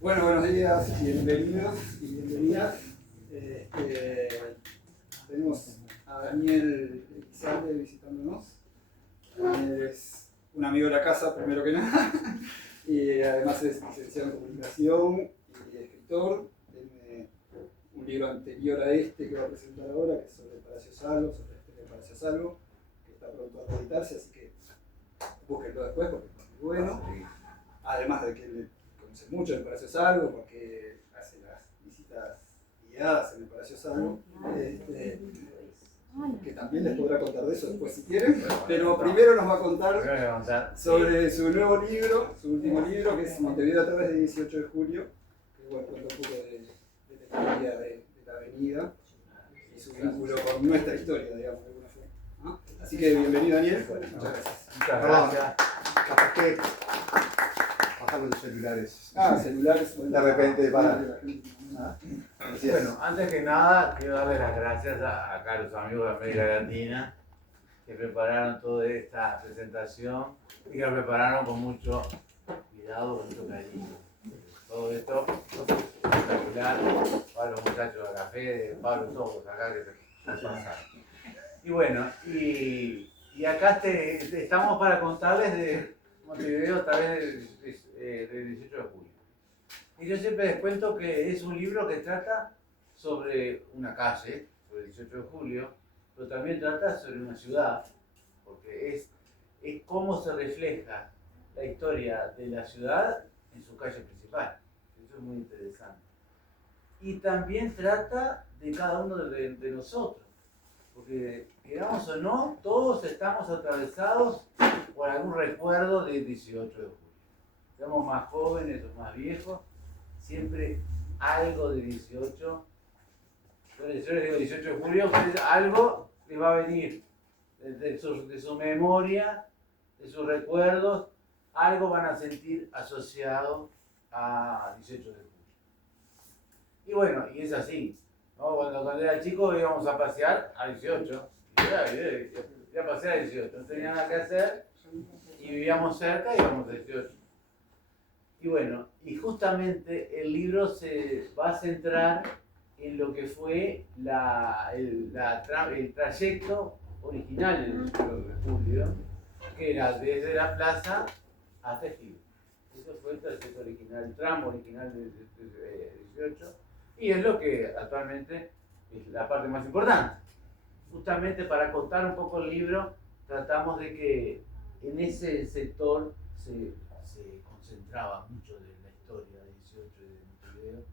Bueno, buenos días, bienvenidos y bienvenidas. Tenemos a Daniel Elizalde visitándonos. Daniel es un amigo de la casa, primero que nada, y además es licenciado en comunicación y escritor. Tiene un libro anterior a este que va a presentar ahora, que es sobre Palacio Salvo, sobre la historia de Palacio Salvo, que está pronto a reeditarse, así que búsquenlo después porque es muy bueno. Además de que él conoce mucho el Palacio Salvo, porque hace las visitas guiadas en el Palacio Salvo, que también les podrá contar de eso después si quieren, pero primero nos va a contar sobre su nuevo libro, su último libro, que es Montevideo a través de 18 de julio, que bueno, cuenta un poco de la historia de la avenida y su vínculo con nuestra historia, digamos, de alguna forma, ¿no? Así que bienvenido, Daniel. Muchas gracias. Muchas gracias. Capaz que bajar los celulares. Celulares. De repente para. Bueno, antes que nada, quiero darle las gracias acá a los amigos de América Latina que prepararon toda esta presentación y que lo prepararon con mucho cuidado, con mucho cariño. Todo esto espectacular para los muchachos de café, para los ojos acá que se pasaron. Y bueno, y acá estamos para contarles de Montevideo a través del 18 de julio. Y yo siempre les cuento que es un libro que trata sobre una calle, sobre el 18 de julio, pero también trata sobre una ciudad, porque es cómo se refleja la historia de la ciudad en su calle principal. Eso es muy interesante. Y también trata de cada uno de nosotros, porque queramos o no, todos estamos atravesados por algún recuerdo del 18 de julio. Seamos más jóvenes o más viejos, siempre algo de 18, yo les digo 18 de julio, pues algo le va a venir de su memoria, de sus recuerdos, algo van a sentir asociado a 18 de julio. Y bueno, y es así, ¿no? Cuando era chico íbamos a pasear a 18, iba a pasear a 18, no tenía nada que hacer y vivíamos cerca y íbamos a 18. Y bueno, y justamente el libro se va a centrar en lo que fue el trayecto original del 18 de julio, que era desde la plaza hasta Ejido. Eso fue el trayecto original, el tramo original del 18, y es lo que actualmente es la parte más importante. Justamente para contar un poco el libro, tratamos de que en ese sector se concentraba mucho de la historia del 18 de Montevideo,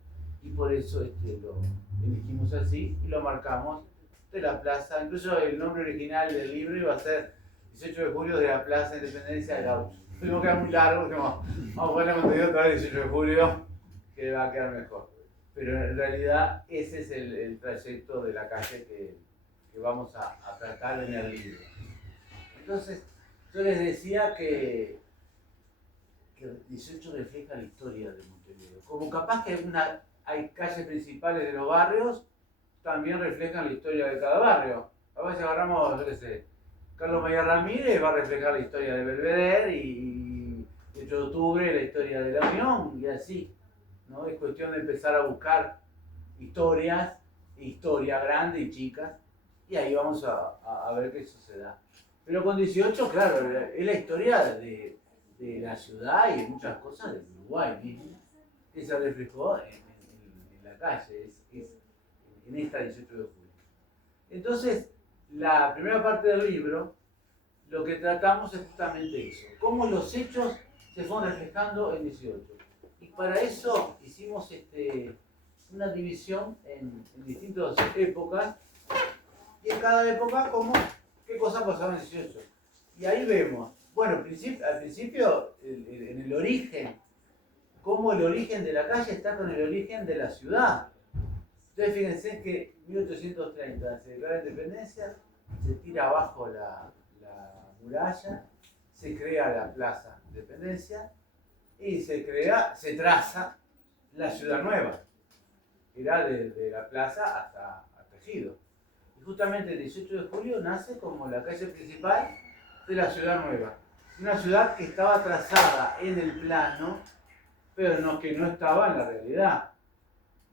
y por eso lo elegimos así y lo marcamos de la plaza. Incluso el nombre original del libro iba a ser 18 de julio de la Plaza de Independencia de Gaucho. Pero no queda muy largo, vamos a poner Montevideo otra vez 18 de julio, que va a quedar mejor. Pero en realidad ese es el trayecto de la calle que vamos a tratar en el libro. Entonces, yo les decía que el 18 refleja la historia de Montevideo. Como capaz que hay calles principales de los barrios, también reflejan la historia de cada barrio. A veces agarramos, yo qué sé, Carlos María Ramírez va a reflejar la historia de Belvedere y 8 de octubre la historia de la Unión y así, ¿no? Es cuestión de empezar a buscar historia grande y chicas, y ahí vamos a ver qué suceda. Pero con 18, claro, es la historia de la ciudad y de muchas cosas del Uruguay mismo, que se reflejó en la calle, en esta 18 de julio. Entonces, la primera parte del libro, lo que tratamos es justamente eso, cómo los hechos se fueron reflejando en 18. Y para eso hicimos una división en distintas épocas, y en cada época, qué cosas pasaban en 18. Y ahí vemos, bueno, al principio, en el origen, cómo el origen de la calle está con el origen de la ciudad. Entonces fíjense que en 1830 se declara la independencia, se tira abajo la muralla, se crea la Plaza Independencia y se traza la ciudad nueva, que era desde la plaza hasta Ejido. Y justamente el 18 de julio nace como la calle principal de la ciudad nueva. una ciudad que estaba trazada en el plano, pero que no estaba en la realidad.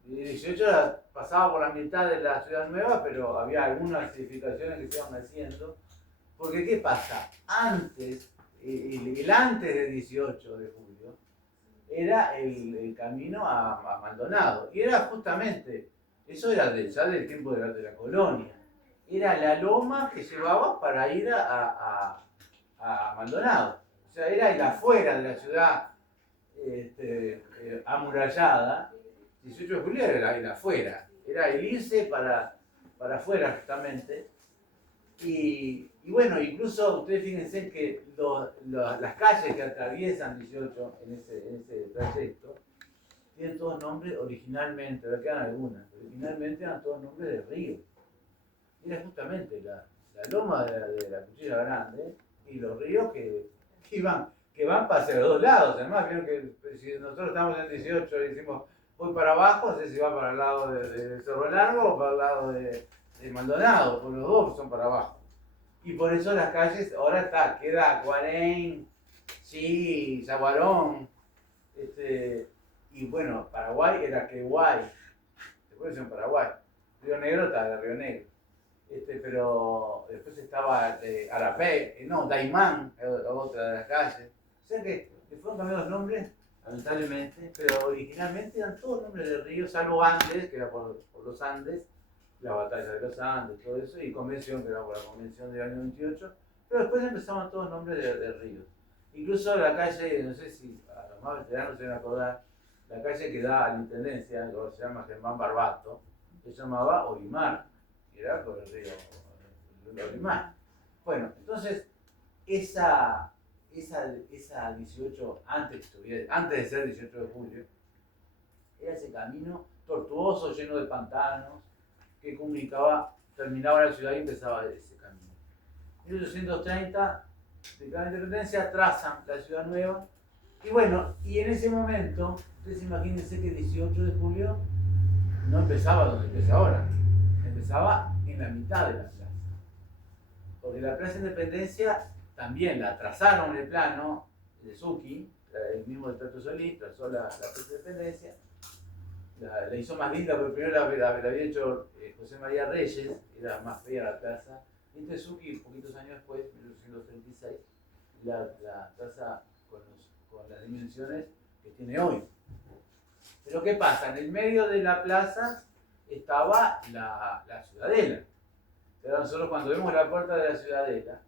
Y el 18 pasaba por la mitad de la ciudad nueva, pero había algunas edificaciones que se iban haciendo. Porque ¿qué pasa? Antes, el antes del 18 de julio, era el camino a Maldonado. Y era justamente, eso era ya del tiempo de la colonia. Era la loma que llevaba para ir a Maldonado. O sea, era el afuera de la ciudad amurallada. 18 de julio era el afuera. Era el irse para afuera justamente. Y bueno, incluso ustedes fíjense que las calles que atraviesan 18 en ese trayecto tienen todos nombres originalmente, ahora quedan algunas, originalmente eran todos nombres de ríos. Era justamente la loma de la Cuchilla Grande y los ríos que van para hacia los dos lados. Además, vieron que si nosotros estamos en el 18 y decimos voy para abajo, no sé si va para el lado de Cerro Largo o para el lado de Maldonado, porque los dos son para abajo. Y por eso las calles, ahora queda Guarén, sí, Zaguarón, y bueno, Paraguay era Queguay, después en Paraguay. Río Negro está de Río Negro. Pero después estaba Arapé, Daimán, otra de las calles. O sea que le fueron cambiando los nombres, lamentablemente, pero originalmente eran todos nombres de ríos, salvo Andes, que era por los Andes, la batalla de los Andes, todo eso, y Convención, que era por la Convención del año 28, pero después empezaban todos nombres de ríos. Incluso la calle, no sé si a los más veteranos se van a acordar, la calle que da a la intendencia, que se llama Germán Barbato, se llamaba Olimar, y era por el río Olimar. Bueno, entonces, esa 18, antes de ser 18 de julio, era ese camino tortuoso, lleno de pantanos, que terminaba la ciudad y empezaba ese camino. En 1830, de cada independencia, trazan la ciudad nueva. Y bueno, y en ese momento, ustedes imagínense que el 18 de julio no empezaba donde empieza ahora, empezaba en la mitad de la plaza. Porque la Plaza Independencia también la trazaron en el plano de Zucchi, el mismo de Tato Solís, trazó la Plaza Independencia. La hizo más linda, porque primero la había hecho José María Reyes, era más fea la plaza. Y entonces Zucchi, poquitos años después, 1836, la traza con las dimensiones que tiene hoy. Pero ¿qué pasa? En el medio de la plaza estaba la ciudadela. Pero nosotros cuando vemos la puerta de la ciudadela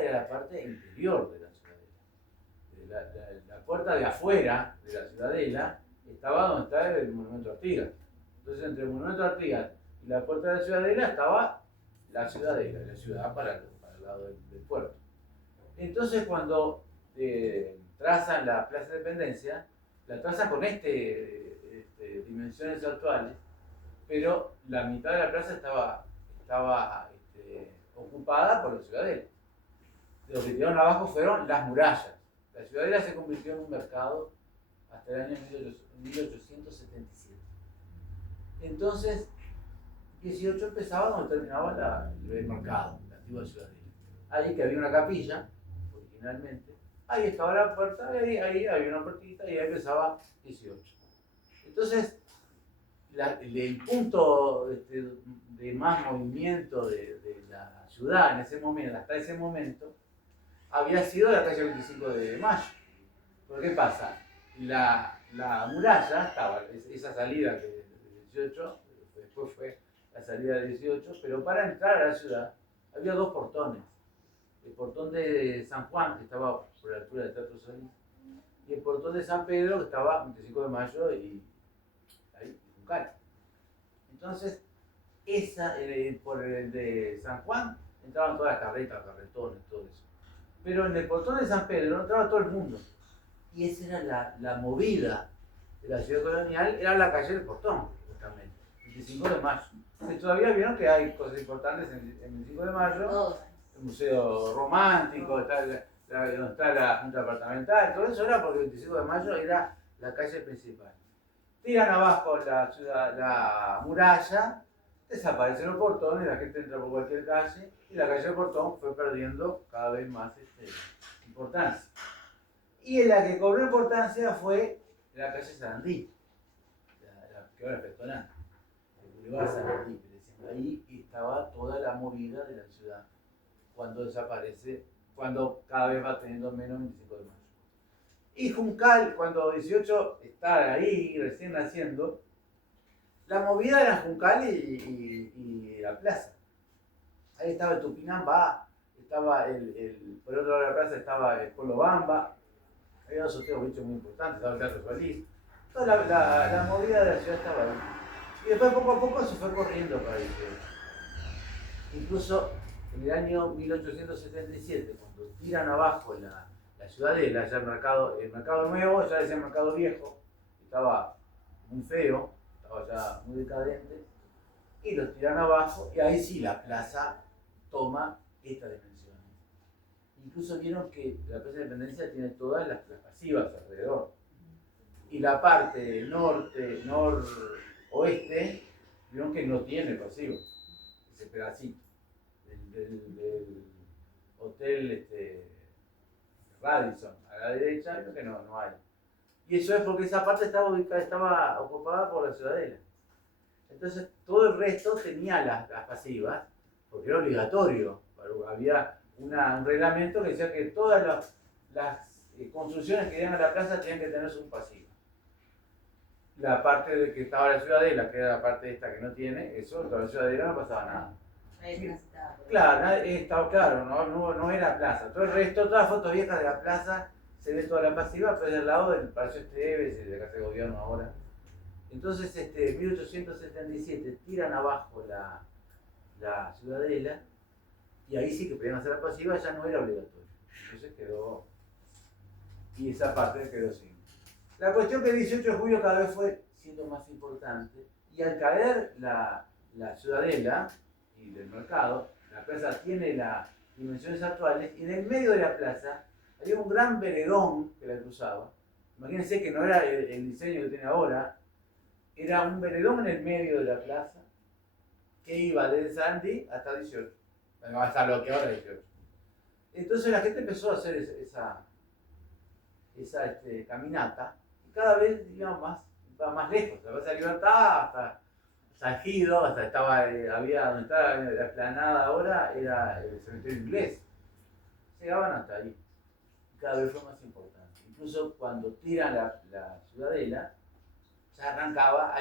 era la parte interior de la ciudadela. La puerta de afuera de la ciudadela estaba donde está el Monumento Artigas. Entonces, entre el Monumento Artigas y la puerta de la ciudadela estaba la ciudadela, la ciudad para el lado del puerto. Entonces, cuando trazan la Plaza de Independencia, la trazan con dimensiones actuales, pero la mitad de la plaza estaba ocupada por la ciudadela. Lo que quedaron abajo fueron las murallas. La ciudadela se convirtió en un mercado hasta el año 1877. Entonces, 18 empezaba donde terminaba el mercado, la antigua ciudadela. Ahí que había una capilla, originalmente, ahí estaba la puerta, ahí había una puertita y ahí empezaba 18. Entonces, el punto de más movimiento de la ciudad en ese momento, hasta ese momento, había sido la calle 25 de Mayo. ¿Pero qué pasa? La muralla estaba, esa salida del 18, después fue la salida del 18, pero para entrar a la ciudad había dos portones. El portón de San Juan, que estaba por la altura del Teatro Solís, y el portón de San Pedro, que estaba 25 de Mayo y ahí, Juncal. Entonces, por el de San Juan entraban todas las carretas, carretones, todo eso. Pero en el portón de San Pedro entraba todo el mundo. Y esa era la movida de la ciudad colonial, era la calle del Portón, justamente, 25 de Mayo. Entonces, todavía vieron que hay cosas importantes en 25 de Mayo, el Museo Romántico, donde está la Junta Departamental, todo eso era porque el 25 de Mayo era la calle principal. Tiran abajo la muralla, desaparecen los portones, la gente entra por cualquier calle y la calle Portón fue perdiendo cada vez más importancia. Y en la que cobró importancia fue la calle Sarandí, que ahora es peatonal, el Boulevard Sarandí, que decían. Ahí estaba toda la movida de la ciudad cuando desaparece, cuando cada vez va teniendo menos 25 de mayo. Y Juncal, cuando 18 está ahí recién naciendo, la movida era Juncal y la plaza. Ahí estaba el Tupinambá, estaba por el otro lado de la plaza estaba el Polo Bamba, había dos hoteles muy importantes, estaba el Teatro Solís. Toda la movida de la ciudad estaba ahí. Y después poco a poco se fue corriendo para el 18. Incluso en el año 1877, cuando tiran abajo la Ciudadela, ya el mercado nuevo, ya decía mercado viejo, estaba muy feo, estaba ya muy decadente, y los tiran abajo, y ahí sí la plaza toma estas dimensiones. Incluso vieron que la Plaza de Independencia tiene todas las pasivas alrededor. Y la parte noroeste, vieron que no tiene pasivo, ese pedacito del hotel Radisson a la derecha, vieron que no hay. Y eso es porque esa parte estaba ocupada por la Ciudadela. Entonces todo el resto tenía las pasivas, porque era obligatorio. Había un reglamento que decía que todas las construcciones que iban a la plaza tenían que tener un pasivo. La parte de que estaba la Ciudadela, que era la parte esta que no tiene, eso, toda la Ciudadela no pasaba nada. Claro, no era plaza. Todo el resto, todas las fotos viejas de la plaza, se ve toda la pasiva, pero del lado del Palacio Esteves y de la Casa de Gobierno ahora. Entonces, en 1877 tiran abajo la Ciudadela y ahí sí que podían hacer la pasiva, ya no era obligatorio. Entonces quedó, y esa parte quedó sin. La cuestión que el 18 de julio cada vez fue siendo más importante y al caer la Ciudadela y del mercado, la plaza tiene las dimensiones actuales y en el medio de la plaza había un gran veredón que la cruzaba. Imagínense que no era el diseño que tiene ahora, era un veredón en el medio de la plaza que iba desde Sarandí hasta 18, hasta lo que ahora es 18. Entonces la gente empezó a hacer esa caminata y cada vez iba más lejos, la Plaza de Libertad hasta Sajido, hasta había donde estaba la explanada ahora, era el cementerio inglés. Llegaban hasta ahí. Cada vez fue más importante. Incluso cuando tiran la Ciudadela, ya arrancaba,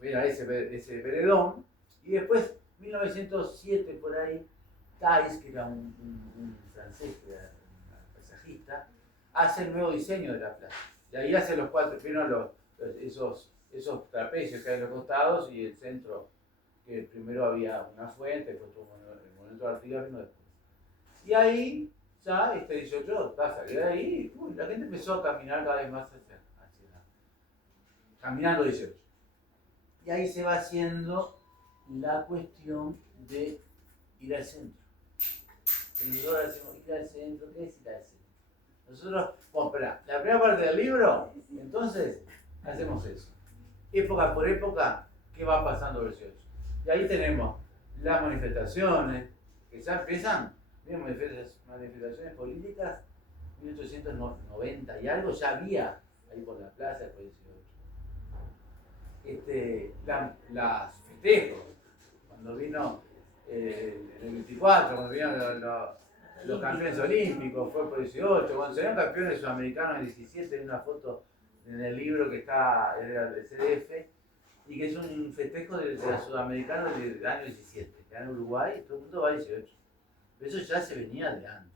era ese veredón, y después, 1907 por ahí, Thais, que era un francés, que era un paisajista, hace el nuevo diseño de la plaza. Y ahí hace los cuatro, primero esos trapecios que hay en los costados y el centro, que primero había una fuente, después tuvo el monumento de Artigas, vino después. Y ahí, ya, 18 salió de ahí, y la gente empezó a caminar cada vez más hacia caminando 18. Y ahí se va haciendo la cuestión de ir al centro. Nosotros decimos ir al centro, ¿qué es ir al centro? Nosotros, espera, la primera parte del libro, entonces hacemos eso. Época por época, ¿qué va pasando el 18? Y ahí tenemos las manifestaciones, que ya empiezan, miren, manifestaciones políticas, 1890 y algo ya había ahí por la plaza después del 18. Las festejos, cuando vino en el 24, cuando vinieron los campeones olímpicos, fue por 18, cuando salieron campeones sudamericanos en 17, hay una foto en el libro que está del CDF, y que es un festejo de los sudamericanos del año 17, que era en Uruguay, todo el mundo va a 18. Pero eso ya se venía de antes.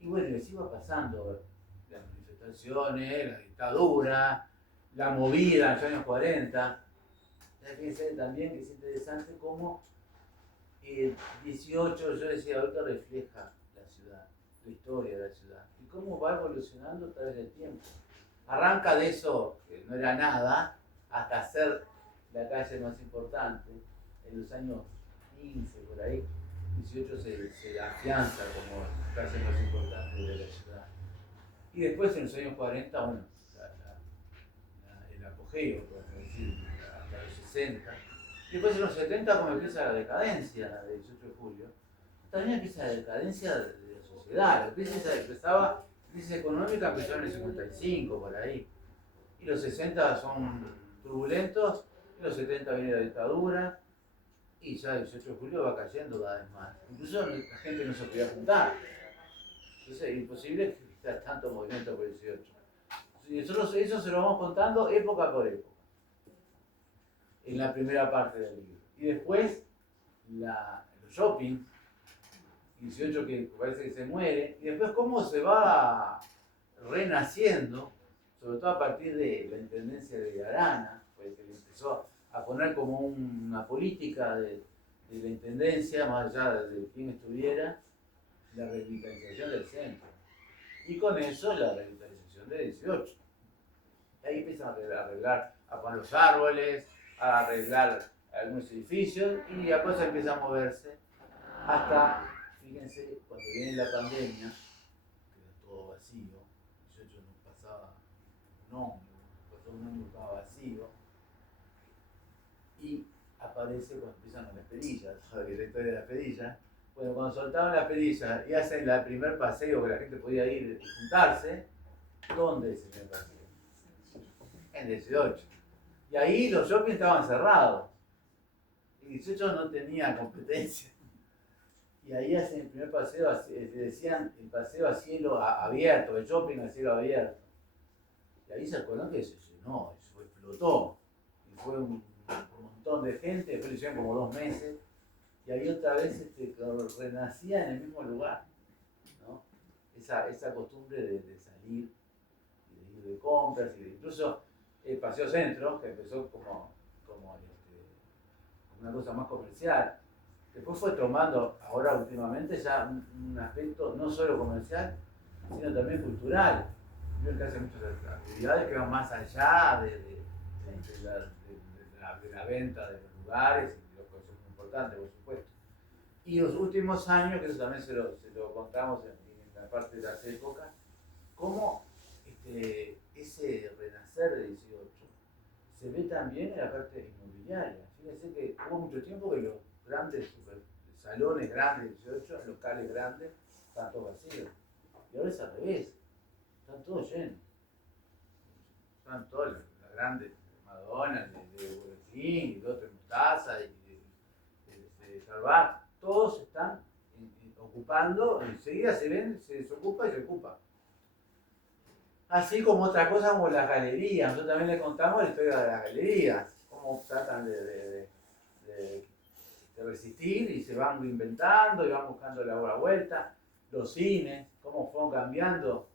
Y bueno, les iba pasando las manifestaciones, la dictadura, la movida en los años 40. Fíjense también que es interesante cómo el 18, yo decía, ahorita refleja la ciudad, la historia de la ciudad, y cómo va evolucionando a través del tiempo. Arranca de eso, que no era nada, hasta ser la calle más importante en los años 15, por ahí. 18 se afianza como la calle más importante de la ciudad. Y después en los años 40, bueno, el apogeo, por decir, hasta los 60. Después en los 70 como empieza la decadencia del 18 de julio, también empieza la decadencia de la sociedad. La crisis económica empezó en el 55, por ahí. Y los 60 son turbulentos, y los 70 viene la dictadura, y ya el 18 de julio va cayendo cada vez más. Incluso la gente no se podía juntar. Entonces es imposible que haya tanto movimiento por el 18. Y nosotros eso se lo vamos contando época por época, en la primera parte del libro. Y después los shopping, 18 que parece que se muere, y después cómo se va renaciendo, sobre todo a partir de la intendencia de Arana, pues que le empezó a poner como una política de la intendencia, más allá de quién estuviera, la revitalización del centro. Y con eso la revitalización del 18. Y ahí empiezan a arreglar, a poner los árboles, a arreglar algunos edificios, y la cosa empieza a moverse hasta, fíjense, cuando viene la pandemia, queda todo vacío, 18 no pasaba un hombre, pasó un año estaba vacío, y aparece cuando empiezan con las perillas, la historia de las perillas. Bueno, cuando soltaban las perillas y hacen el primer paseo que la gente podía ir y juntarse, ¿dónde es el primer paseo? En el 18. Y ahí los shopping estaban cerrados. El 18 no tenía competencia. Y ahí hacen el primer paseo, decían el paseo a cielo abierto, el shopping a cielo abierto. Y ahí se acuerdan que se llenó, eso explotó. Y fue un montón de gente, después lo hicieron como 2 meses. Y ahí otra vez renacía en el mismo lugar, ¿no? Esa costumbre de salir, y de ir de compras, y incluso el Paseo Centro, que empezó como una cosa más comercial, después fue tomando, ahora últimamente, ya un aspecto no solo comercial, sino también cultural. Yo que hace muchas actividades que van más allá de la venta de los lugares, y lo que es muy importante, por supuesto. Y los últimos años, que eso también se lo contamos en la parte de las épocas, cómo ese renacer del 18 se ve también en la parte inmobiliaria. Fíjense que hubo mucho tiempo que los grandes salones grandes del 18, locales grandes, están todos vacíos. Y ahora es al revés, están todos llenos. Están todas las grandes Madonna, de Burger King, de otro Mostaza, y de Starbucks, todos están ocupando, enseguida se ven, se desocupa y se ocupa. Así como otra cosa como las galerías. Nosotros también le contamos la historia de las galerías, cómo tratan de resistir y se van reinventando y van buscando la vuelta. Los cines, cómo fueron cambiando.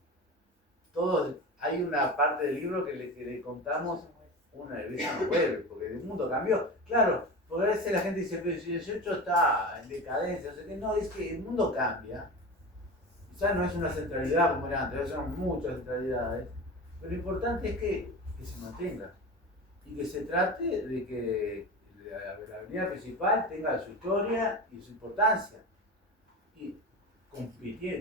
Todos, hay una parte del libro que le contamos una vez no vuelve, porque el mundo cambió. Claro, porque a veces la gente dice, pero si el 18 está en decadencia, o sea que no, es que el mundo cambia. Ya no es una centralidad como era antes, ya son muchas centralidades, pero lo importante es que se mantenga y que se trate de que la avenida principal tenga su historia y su importancia, y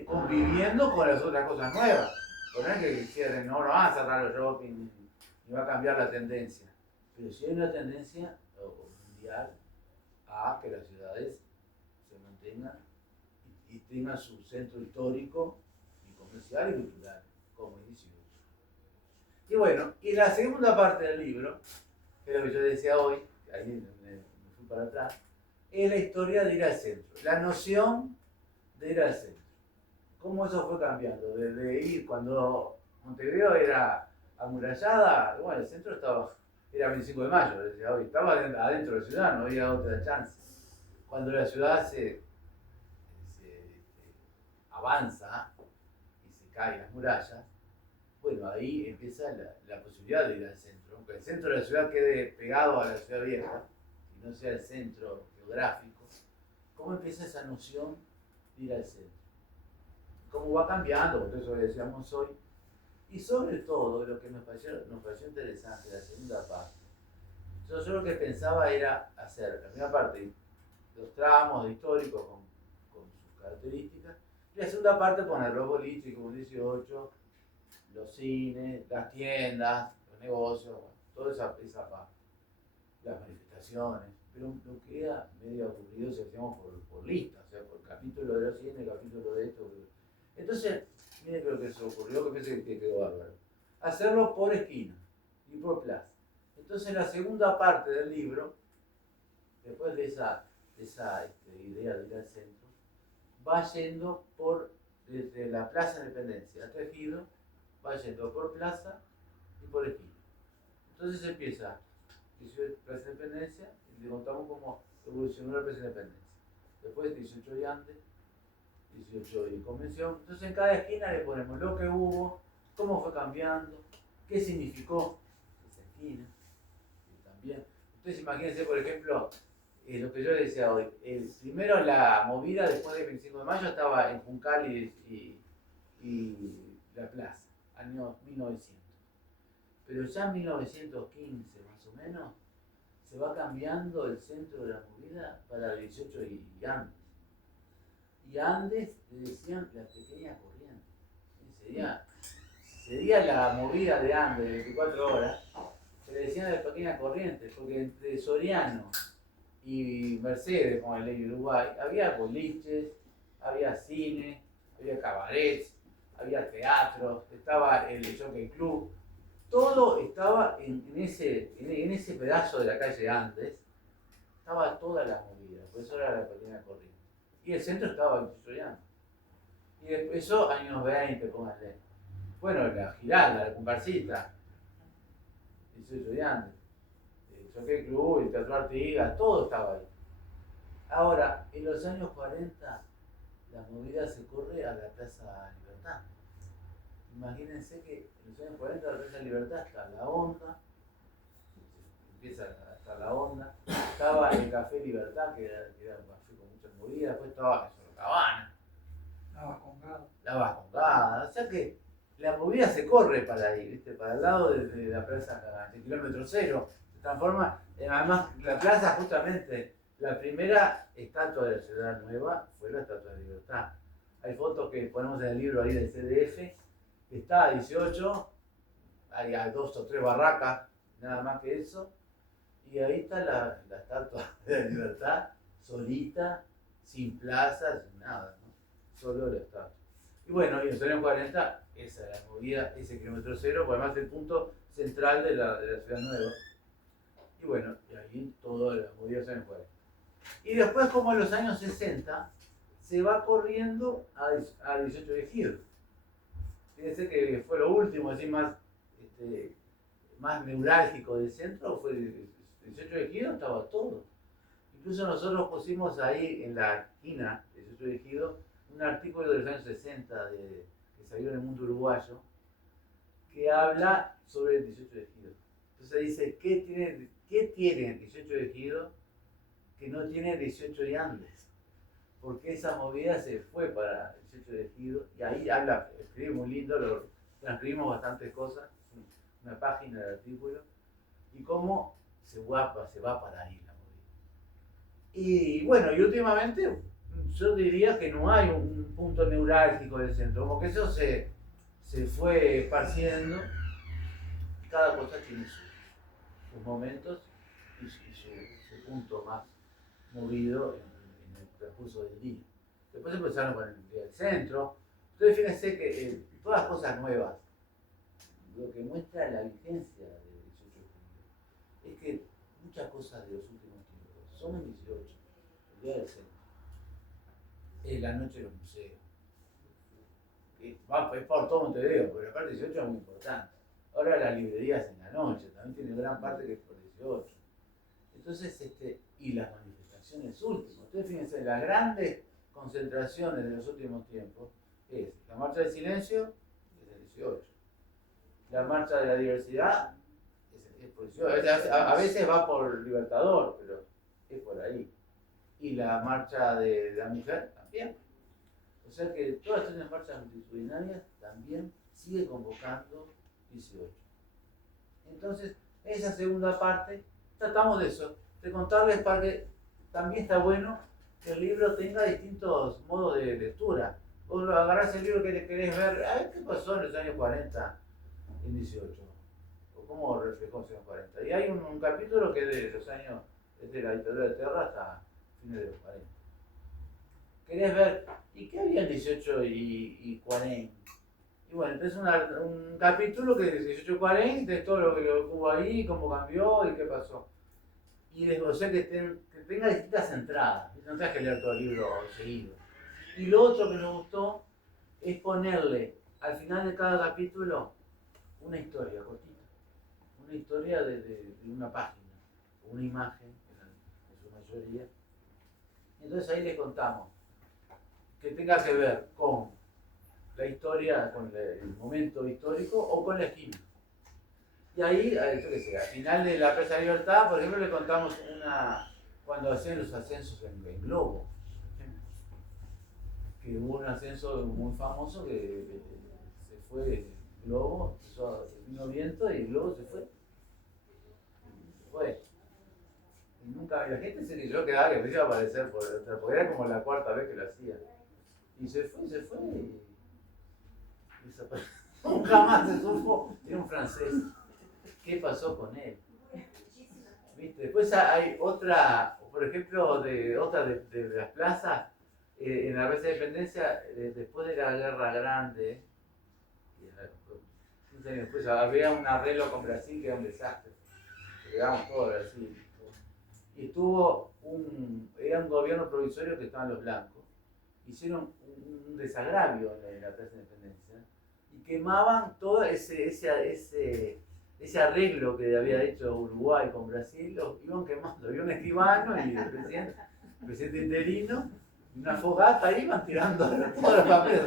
conviviendo con las otras cosas nuevas. Por no es que cierren, no van a cerrar los shopping y va a cambiar la tendencia, pero sí hay una tendencia mundial a que las ciudades se mantengan y tengan su centro histórico y comercial y cultural, como el 18. Y bueno, y la segunda parte del libro, que es lo que yo decía hoy, ahí me fui para atrás, es la historia de ir al centro, la noción de ir al centro. Cómo eso fue cambiando, desde ir cuando Montevideo era amurallada, bueno, el centro era 25 de mayo, decía hoy, estaba adentro de la ciudad, no había otra chance. Cuando la ciudad se avanza y se caen las murallas, bueno, ahí empieza la posibilidad de ir al centro. Aunque el centro de la ciudad quede pegado a la ciudad vieja, y no sea el centro geográfico, ¿cómo empieza esa noción de ir al centro? ¿Cómo va cambiando? Por eso decíamos hoy. Y sobre todo, lo que nos pareció interesante, la segunda parte, yo lo que pensaba era hacer, la primera parte, los tramos históricos con sus características, y la segunda parte poner los boliches, como 18, los cines, las tiendas, los negocios, toda esa parte, las manifestaciones. pero lo que era medio aburrido si hacíamos por lista, o sea, por capítulo de lo siguiente, capítulo de esto. Entonces, miren lo que se ocurrió, que pensé que quedó bárbaro. Hacerlo por esquina y por plaza. Entonces, la segunda parte del libro, después de esa idea de ir al centro, va yendo desde la Plaza Independencia hasta Ejido, va yendo por plaza y por esquina. Entonces empieza 18 Plaza Independencia y le contamos cómo evolucionó la Plaza Independencia. Después 18 de Andes, 18 de Convención. Entonces en cada esquina le ponemos lo que hubo, cómo fue cambiando, qué significó esa esquina. Y también, ustedes imagínense, por ejemplo, lo que yo les decía hoy. Primero la movida después del 25 de mayo estaba en Juncal y La Plaza, año 1900. Pero ya en 1915 más o menos se va cambiando el centro de la movida para el 18 y Andes. Y Andes le decían la pequeña corriente. Sería la movida de Andes de 24 horas, se le decían la pequeña corriente, porque entre Soriano y Mercedes, como el de Uruguay, había boliches, había cine, había cabarets, había teatros, estaba el Jockey Club, todo estaba en ese pedazo de la calle Andes, estaba toda la movida, por eso era la pequeña corriente. Y el centro estaba en Soriano. Y después, eso, años 20, pónganle. Bueno, la Giralda, la comparsita, 18 de Andes. El Jockey Club, el Teatro Artigas, todo estaba ahí. Ahora, en los años 40, la movida se corre a la Plaza Libertad. Imagínense que en los años 40 la Plaza Libertad está la Onda, empieza hasta la Onda, estaba el Café Libertad, que era un café con mucha movida, después estaba Sorocabana, la Vascongada, o sea que la movida se corre para ahí, ¿viste? Para el lado de la plaza, de kilómetro cero, se transforma, además la plaza justamente, la primera estatua de la Ciudad Nueva fue la Estatua de Libertad. Hay fotos que ponemos en el libro ahí del CDF, está a 18, hay 2 o 3 barracas, nada más que eso, y ahí está la Estatua de la Libertad, solita, sin plaza, sin nada, ¿no? Solo la estatua. Y bueno, y en los años 40, esa era la movida, ese kilómetro cero, pues además el punto central de la Ciudad Nueva. Y bueno, y ahí toda la movida de los años 40. Y después, como en los años 60, se va corriendo a 18 de Ejido. Fíjense que fue lo último, así más neurálgico del centro, fue el 18 de Ejido, estaba todo. Incluso nosotros pusimos ahí en la esquina del 18 de Ejido un artículo de los años 60 que salió en el Mundo Uruguayo, que habla sobre el 18 de Ejido. Entonces dice, ¿qué tiene el 18 de Ejido que no tiene el 18 de Andes? Porque esa movida se fue para el 18 de Ejido, y ahí escribe muy lindo, transcribimos bastantes cosas, una página del artículo, y cómo se va para ahí la movida. Y bueno, y últimamente yo diría que no hay un punto neurálgico del centro, como que eso se fue esparciendo, y cada cosa tiene sus momentos y su punto más movido en el transcurso del día. Después empezaron con el día del centro. Entonces fíjense que todas las cosas nuevas, lo que muestra la vigencia del 18 de julio, es que muchas cosas de los últimos tiempos son el 18, el día del centro, la noche de los museos, que es por todo Montevideo, pero la parte 18 es muy importante. Ahora las librerías en la noche, también tiene gran parte que es por 18. Entonces, y las manifestaciones últimas. Ustedes fíjense, las grandes concentraciones de los últimos tiempos es la marcha del silencio, es el 18. La marcha de la diversidad es por 18. A veces va por Libertador, pero es por ahí. Y la marcha de la mujer también. O sea que todas estas marchas multitudinarias también sigue convocando 18. Entonces, esa segunda parte, tratamos de eso, de contarles para que también está bueno que el libro tenga distintos modos de lectura. Vos agarrás el libro que querés ver, a ver qué pasó en los años 40 en 18, o cómo reflejó en los años 40. Y hay un capítulo que es de los años Desde la dictadura de Terra hasta fines de los 40. ¿Querés ver? ¿Y qué había en 18 y 40? Y bueno, entonces un capítulo que es 18 y 40, de todo lo que hubo ahí, cómo cambió y qué pasó. Y o sea que tenga distintas entradas, no tengas que leer todo el libro seguido. Y lo otro que nos gustó es ponerle al final de cada capítulo una historia cortita, una historia de una página, una imagen en su mayoría. Entonces ahí les contamos que tenga que ver con la historia, con el momento histórico o con la esquina. Y ahí, yo qué sé, al final de la Presa de Libertad, por ejemplo, le contamos cuando hacían los ascensos en globo, por ejemplo, que hubo un ascenso muy famoso que se fue globo, vino viento y el globo se fue. Y nunca, la gente se creyó que iba a aparecer por otra, porque era como la cuarta vez que lo hacía. Y se fue y desapareció. Nunca más se supo, era un francés. ¿Qué pasó con él? ¿Viste? Después hay otra, por ejemplo, otra de las plazas, en la Plaza de Independencia, después de la Guerra Grande, 15 años después, había un arreglo con Brasil que era un desastre. Llegamos todos a Brasil. Y era un gobierno provisorio que estaban los blancos. Hicieron un desagravio en la Plaza de Independencia y quemaban todo ese arreglo que había hecho Uruguay con Brasil, lo iban quemando. Había un escribano y el presidente interino, y una fogata, ahí iban tirando todos los papeles.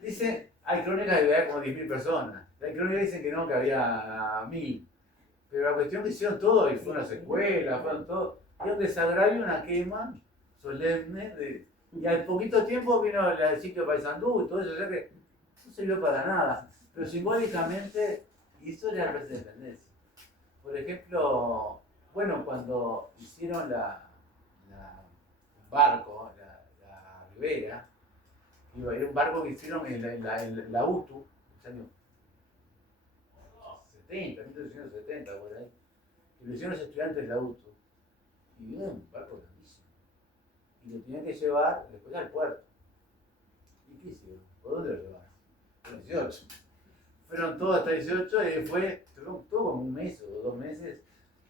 Dicen, hay crónicas que había como 10.000 personas. Hay crónicas que dicen que no, que había 1.000. Pero la cuestión que hicieron todo, y fueron las escuelas, fueron todo, y un desagravio, una quema solemne, y al poquito tiempo vino el sitio Paysandú y todo eso, o sea que no sirvió para nada. Pero simbólicamente hizo la Plaza de Independencia. Por ejemplo, bueno, cuando hicieron el barco, la Ribera, era un barco que hicieron en la UTU, en los años 70, 1970, por ahí, que lo hicieron los estudiantes de la UTU. Y era un barco grandísimo. Y lo tenían que llevar después al puerto. ¿Y qué hicieron? ¿Por dónde lo llevaron? Por 18. Fueron todos hasta 18 y después, todo como un mes o 2 meses,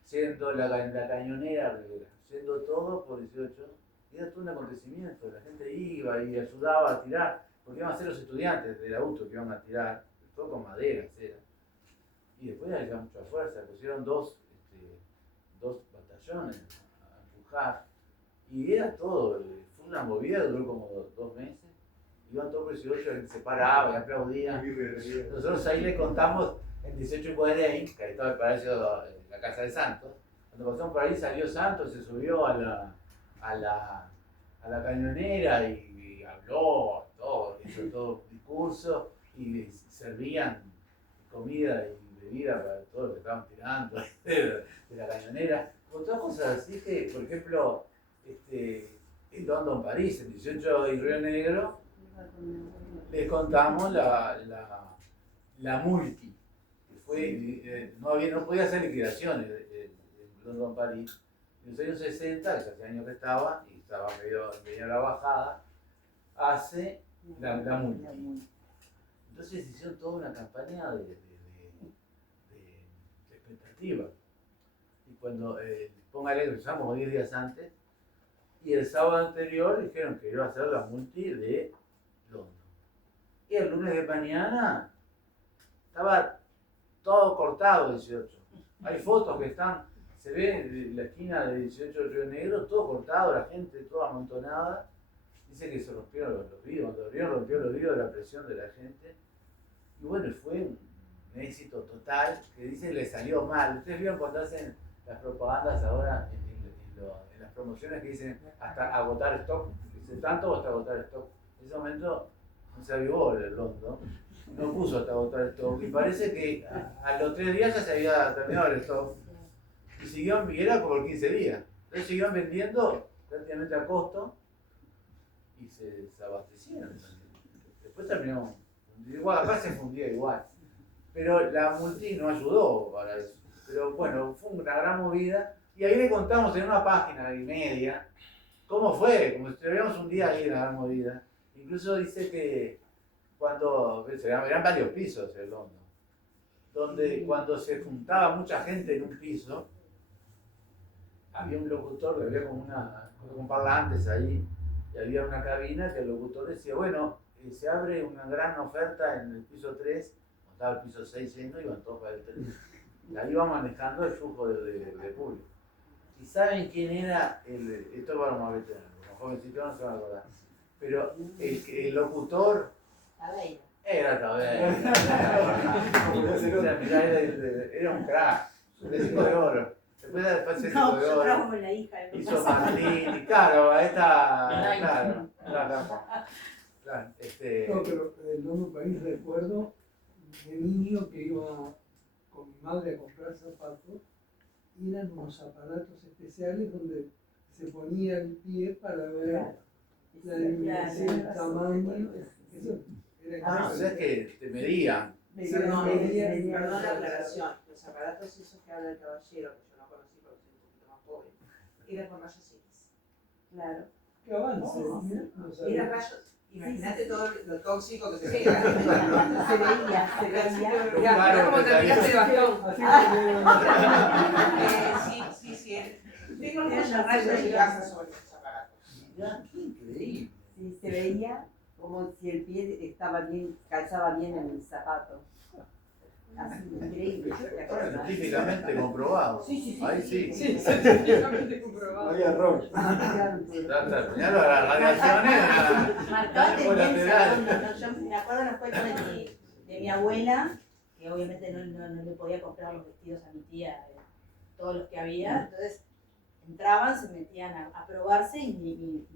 siendo la cañonera Rivera, siendo todo por 18. Y era todo un acontecimiento, la gente iba y ayudaba a tirar, porque iban a ser los estudiantes del auto que iban a tirar, todo con madera, era. Y después había mucha fuerza, pusieron dos batallones a empujar, y era todo, fue una movida, duró como 2 meses. Iban todos por 18, la gente se paraba y aplaudía. Nosotros ahí le contamos en 18 y 40, que ahí estaba el Palacio, la Casa de Santos. Cuando pasamos por ahí salió Santos, se subió a la cañonera y habló, todo, hizo todo discurso y servían comida y bebida para todos los que estaban tirando de la cañonera. Otras cosas así que, por ejemplo, en London, París, en 18 y Río Negro, les contamos la multi, que fue, no podía hacer liquidaciones en London, París. En los años 60, que hace años que estaba, y estaba medio a la bajada, hace la multi. Entonces hicieron toda una campaña de expectativa. Y cuando, póngale que empezamos como 10 días antes, y el sábado anterior dijeron que iba a hacer la multi de Londres. Y el lunes de mañana estaba todo cortado 18. Hay fotos que se ve la esquina de 18 de Río Negro, todo cortado, la gente toda amontonada. Dice que se rompieron los vidrios, cuando rompió los vidrios de la presión de la gente. Y bueno, fue un éxito total, que dicen que le salió mal. Ustedes vieron cuando hacen las propagandas ahora en las promociones que dicen hasta agotar stock, dice tanto hasta agotar stock. En ese momento no se avivó el London, no puso hasta agotar stock, y parece que a los 3 días ya se había terminado el stock, y era por 15 días. Entonces siguieron vendiendo prácticamente a costo y se abastecieron. Después terminó, igual acá se fundía igual, pero la multi no ayudó para eso. Pero bueno, fue una gran movida Y ahí le contamos en una página y media cómo fue, como si estuviéramos un día ahí en la Gran Movida. Incluso dice que cuando, eran varios pisos el London, donde cuando se juntaba mucha gente en un piso, había un locutor que había como con parlantes ahí, y había una cabina que el locutor decía, bueno, se abre una gran oferta en el piso 3, cuando estaba el piso 6 lleno, iban todos para el 3. Y ahí iba manejando el flujo de público. ¿Y saben quién era esto lo vamos a ver, los jovencitos no se van a acordar, pero el locutor era todavía, era un crack, el disco de oro. Después el disco de oro. Con la hija de Hizo Martini, claro, claro. No, pero el London Paris recuerdo de niño que iba con mi madre a comprar zapatos, y eran unos aparatos especiales donde se ponía el pie para ver la iluminación, el tamaño. Eso era O sea que te medían. Perdón la aclaración. Los aparatos esos que habla el caballero, que yo no conocí porque soy un poquito más pobre, eran con rayos X. Claro. ¿Qué avance? No sabía. Eran rayos. Imagínate todo lo tóxico que se pega. Se veía. Claro, como terminaste el bastón. Así Sí. Tengo muchas rayas y gasas sobre los aparatos. Mirá, qué increíble. Sí, se veía como si el pie estaba bien, calzaba bien en el zapato. Así, increíble. ¿Te acuerdas? Científicamente comprobado. Sí. Ahí sí. científicamente comprobado. No había error. Mirá las radiaciones. Marcó tendencia. Colateral. Yo me acuerdo los cuentos de mi abuela, que obviamente no le podía comprar los vestidos a mi tía, todos los que había. Entonces entraban, se metían a probarse y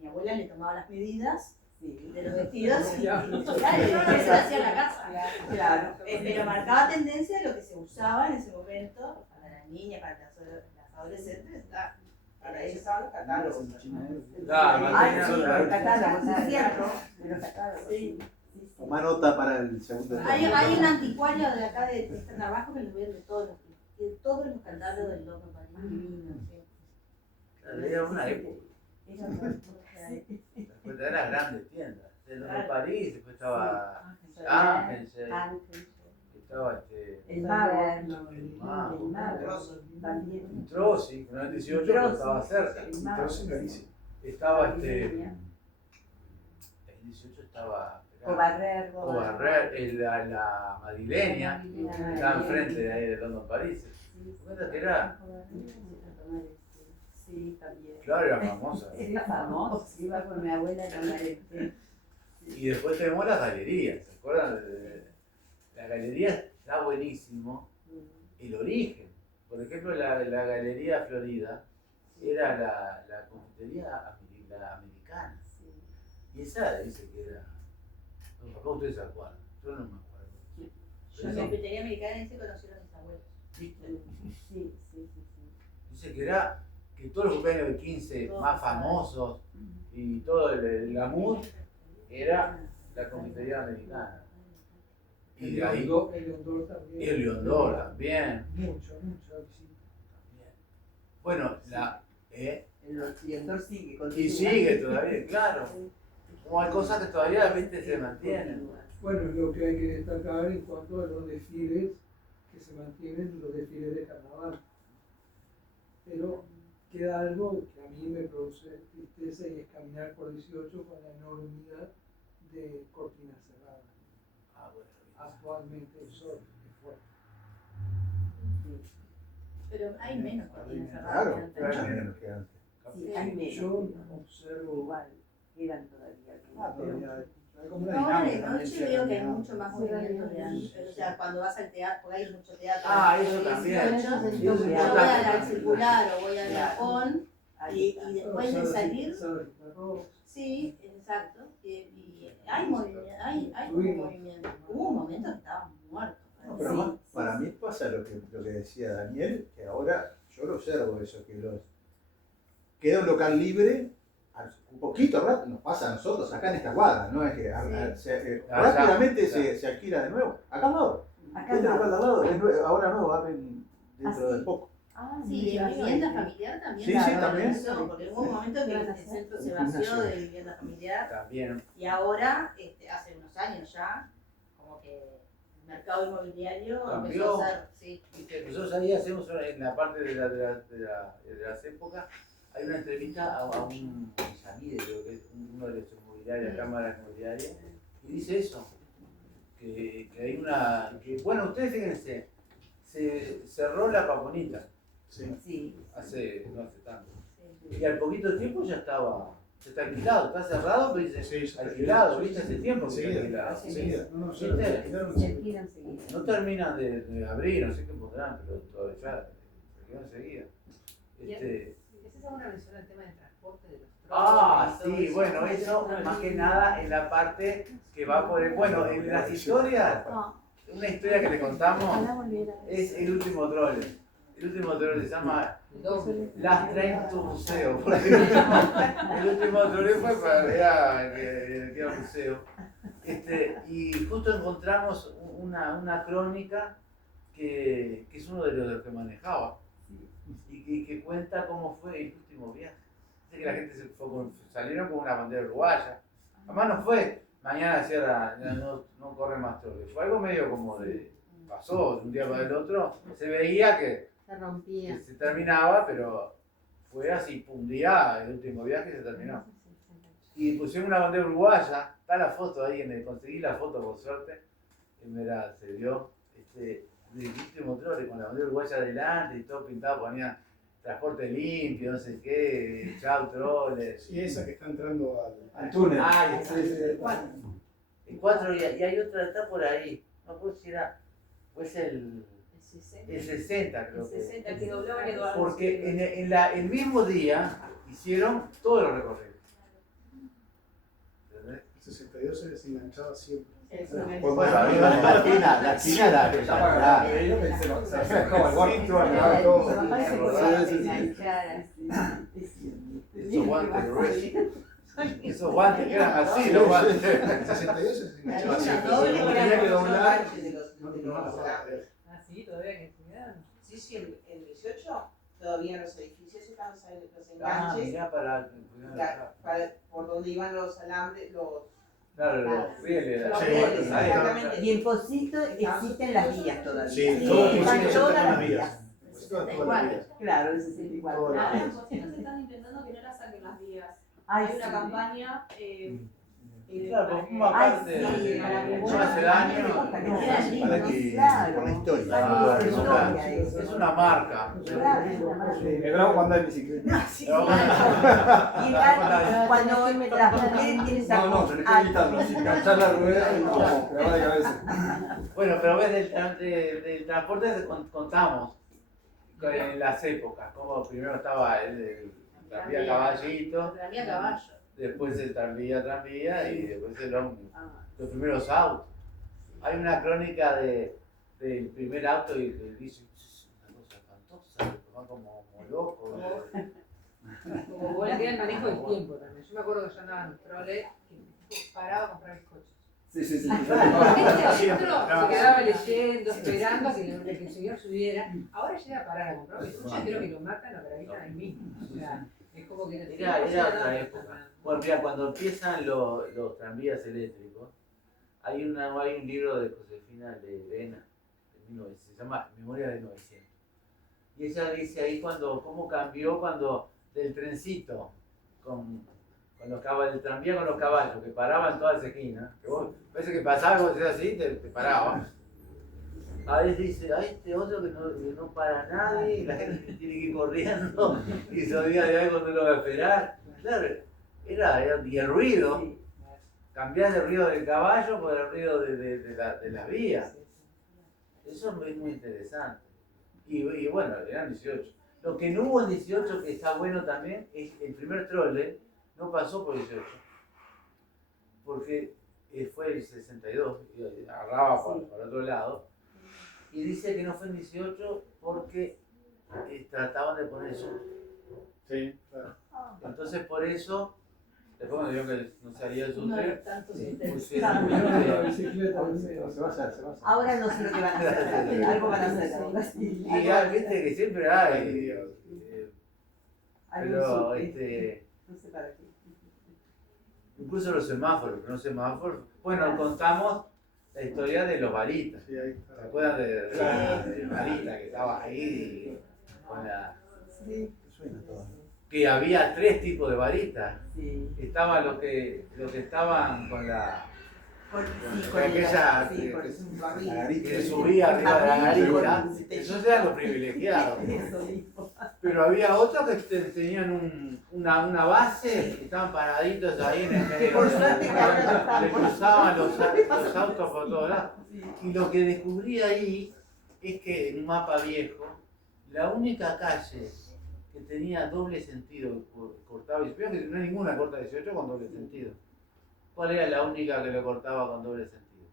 mi abuela le tomaba las medidas de los vestidos y claro, eso lo hacía en la casa. Claro. Pero marcaba tendencia de lo que se usaba en ese momento para las niñas, para las adolescentes. Para ellos estaban los catálogos. Ay, sí, los catálogos, es cierto. De los catálogos. Sí. Toma nota para el segundo. Hay un anticuario de acá de San Abajo que los vende todos los catálogos del London Paris divinos. Era una época. Después de las grandes tiendas. En París, después estaba Ángel, estaba El Mago. El Mago. También. Trossi, en el 18 pero estaba cerca. El Mago. Estaba el 18 estaba Cobarrer. la madrileña, estaba enfrente de ahí de London París. ¿Cuenta que era? Sí, también. Claro, era famosa. Era famoso. Iba con mi abuela a tomar Y después tenemos las galerías, ¿se acuerdan? La galería está buenísimo. El origen, por ejemplo, la Galería Florida era la confitería americana. Y esa dice que era. No, capaz ustedes se acuerdan, yo no me acuerdo. Yo en la confitería americana dice conocieron a mis abuelos. ¿Viste? Sí. Dice que era que todos los cumpleaños de 15 más famosos y todo el glamour era la confitería americana. Y de ahí. El Leondor también. Y el Leondor también. Mucha visita. Bueno, El Leondor sigue. y sigue todavía, claro. Como hay cosas que todavía, viste, se mantienen. Bueno, es lo que hay que destacar en cuanto a los desfiles que se mantienen, los desfiles de carnaval. Pero queda algo que a mí me produce tristeza y es caminar por 18 con la enormidad de cortinas cerradas. Bueno. Actualmente el sol es fuerte. Pero hay menos cortinas Claro, cerradas. claro, menos que antes. Sí, hay menos. Yo observo. Igual, quedan todavía. Todavía hay como una Ahora de dinámica noche también, veo que hay cierta, mucho más movimiento de antes. O sea, cuando vas al teatro, porque hay mucho teatro. Eso también. Yo voy al circular o voy al galpón y después de salir, sí, exacto. Y hay movimiento, hay como movimiento. Hubo un momento que estábamos muertos. No, pero más, para mí pasa lo que decía Daniel, que ahora yo lo observo eso, que queda un local libre, un poquito rato, nos pasa a nosotros acá en esta cuadra, no es que rápidamente se alquila de nuevo, acá al lado. Este local de al lado es ahora nuevo, abren dentro de poco. Sí, en vivienda familiar también. Sí, claro, sí, también. porque hubo un momento que el centro se vació de vivienda familiar También. y ahora, hace unos años ya, como que el mercado inmobiliario empezó Cambió. a ser, sí. Nosotros ahí hacemos en la parte de las épocas, hay una entrevista a un Samide, creo que es uno de los inmobiliarios, cámaras inmobiliarias, y dice eso, que hay bueno, ustedes fíjense, se cerró la Paponita, Sí. Sí. no hace tanto, y al poquito tiempo ya está alquilado, está cerrado, pero dice Sí, ya está alquilado, alquilado. ¿viste? Hace tiempo que está Enseguida, alquilado. enseguida. No, ya ¿Viste? lo alquilaron Se enseguida. alquila enseguida. No terminan de abrir, no sé qué pondrán, pero todavía se quedó enseguida. ¿Qué se seguro menciona el tema del transporte de los troles? Ah, y todo sí, eso? bueno, eso más que nada en la parte que va por el... Bueno, en las historias, una historia que le contamos es El último trole. El último trole se llama Last Train to Museo. El último trole fue para ir al museo. Y justo encontramos una crónica que es uno de los que manejaba y que cuenta cómo fue el último viaje. Dice que la gente salieron con una bandera uruguaya. Además no fue, mañana cierra, no corre más trole. Fue algo medio como pasó de un día para el otro. Se veía que Se rompía. se terminaba, pero fue así, un día, el último viaje se terminó. Y pusieron una bandera uruguaya, está la foto ahí, conseguí la foto por suerte, y mira, se vio del último trole con la bandera uruguaya adelante y todo pintado, ponía transporte limpio, no sé qué, chau troles. Sí, esa que está entrando Al túnel. Ah, Sí, sí. El 4 y hay otra, está por ahí, no puedo si era, pues el 60 creo El que. 60 que doblaba el Eduardo. Porque el mismo día hicieron todos los recorridos. ¿Entendés? El 62 se desenganchaba siempre. Cuando la China era Ya para se bajaba el guardia. acá todo. Esos guantes gruesos. Esos guantes que eran así, los guantes. El 62 se desenganchaba siempre. Doble No con tenía que la doblar. de los alambres. Ah, sí, todavía que estudiaban. Sí, en 18 todavía los edificios estaban saliendo los Ah, enganches mirá por donde iban los alambres, Claro, los rieles. los Sí, rieles, ahí. exactamente. Y en Pocito existen las vías todavía. Sí, Sí, todo van Pocito ya todas está en las las vías. vías. Pocito está en todas las vías. Claro, el 64. Todas las Ahora en vías. Pocito se están intentando que no la saquen las vías. Ay, Hay una sí. campaña Claro, porque forma Ay, parte sí, de para que no hace daño. para que quieran lindos, Para que claro. por la historia. Claro, Es una es una marca. Claro, es una maravilla. Es bravo cuando hay bicicleta. Pero bueno, Y cuando las mujeres tienen esa No, tenés que evitarlo. Si enganchar la rueda y no, te va de cabeza. Bueno, pero ves, del transporte contamos en las épocas, como primero estaba el tranvía caballito, Tranvía caballo. después el tranvía y después los primeros autos. Hay una crónica del primer auto y que dice, es una cosa espantosa, que van como loco. Como vos le el manejo del tiempo también. Yo me acuerdo que yo andaba en un trole que paraba a comprar bizcochos. Sí, sí, sí. La gente adentro se quedaba leyendo, esperando que el señor subiera. Ahora llega a parar a comprar bizcochos y creo que lo matan o lo avisan ahí mismo. O sea, es como que Era otra época. Bueno, mira, cuando empiezan los tranvías eléctricos, hay un libro de Josefina Lerena, se llama Memoria de 900. Y ella dice ahí cómo cambió cuando del trencito con los caballos, el tranvía con los caballos, que paraban en todas las esquinas, que vos, parece que pasaba, vos decías así, te paraba. A veces dice, este otro que no para nadie, y la gente tiene que ir corriendo, y sabía de algo no lo va a esperar. Claro, y el ruido, cambiar el ruido del caballo por el ruido de las vías. Eso es muy interesante. Y bueno, eran 18. Lo que no hubo en 18, que está bueno también, es el primer trole no pasó por 18. Porque fue el 62, y agarraba por otro lado. Y dice que no fue en 18 porque trataban de poner eso. Sí, claro. Entonces por eso Después cuando vio que no salía el Uno de sutre, los tantos pusieron La bicicleta, Se va a hacer. Ahora no sé lo que van a hacer, algo van a hacer ahora sí. y ya viste que siempre hay, Algún pero subte. No sé para qué. incluso los semáforos, que no semáforos, bueno, contamos la historia de los varitas. Sí, ahí ¿Se está. acuerdan Sí. de Marita que estaba ahí con la... Sí, Suena todo. que había 3 tipos de varitas. sí. Estaban los que estaban con la... Sí, con aquella sí, con que su la barriga. garita. que subía arriba de la garita. Con- Esos eran los privilegiados. Eso mismo. Pero había otros que tenían una base y estaban paraditos ahí en el medio. Por suerte que ahora no están. Le cruzaban los autos por todos lados. Y lo que descubrí ahí es que en un mapa viejo, la única calle que tenía doble sentido, cortaba, y creo que no hay ninguna corta 18 con doble sentido. ¿Cuál era la única que lo cortaba con doble sentido?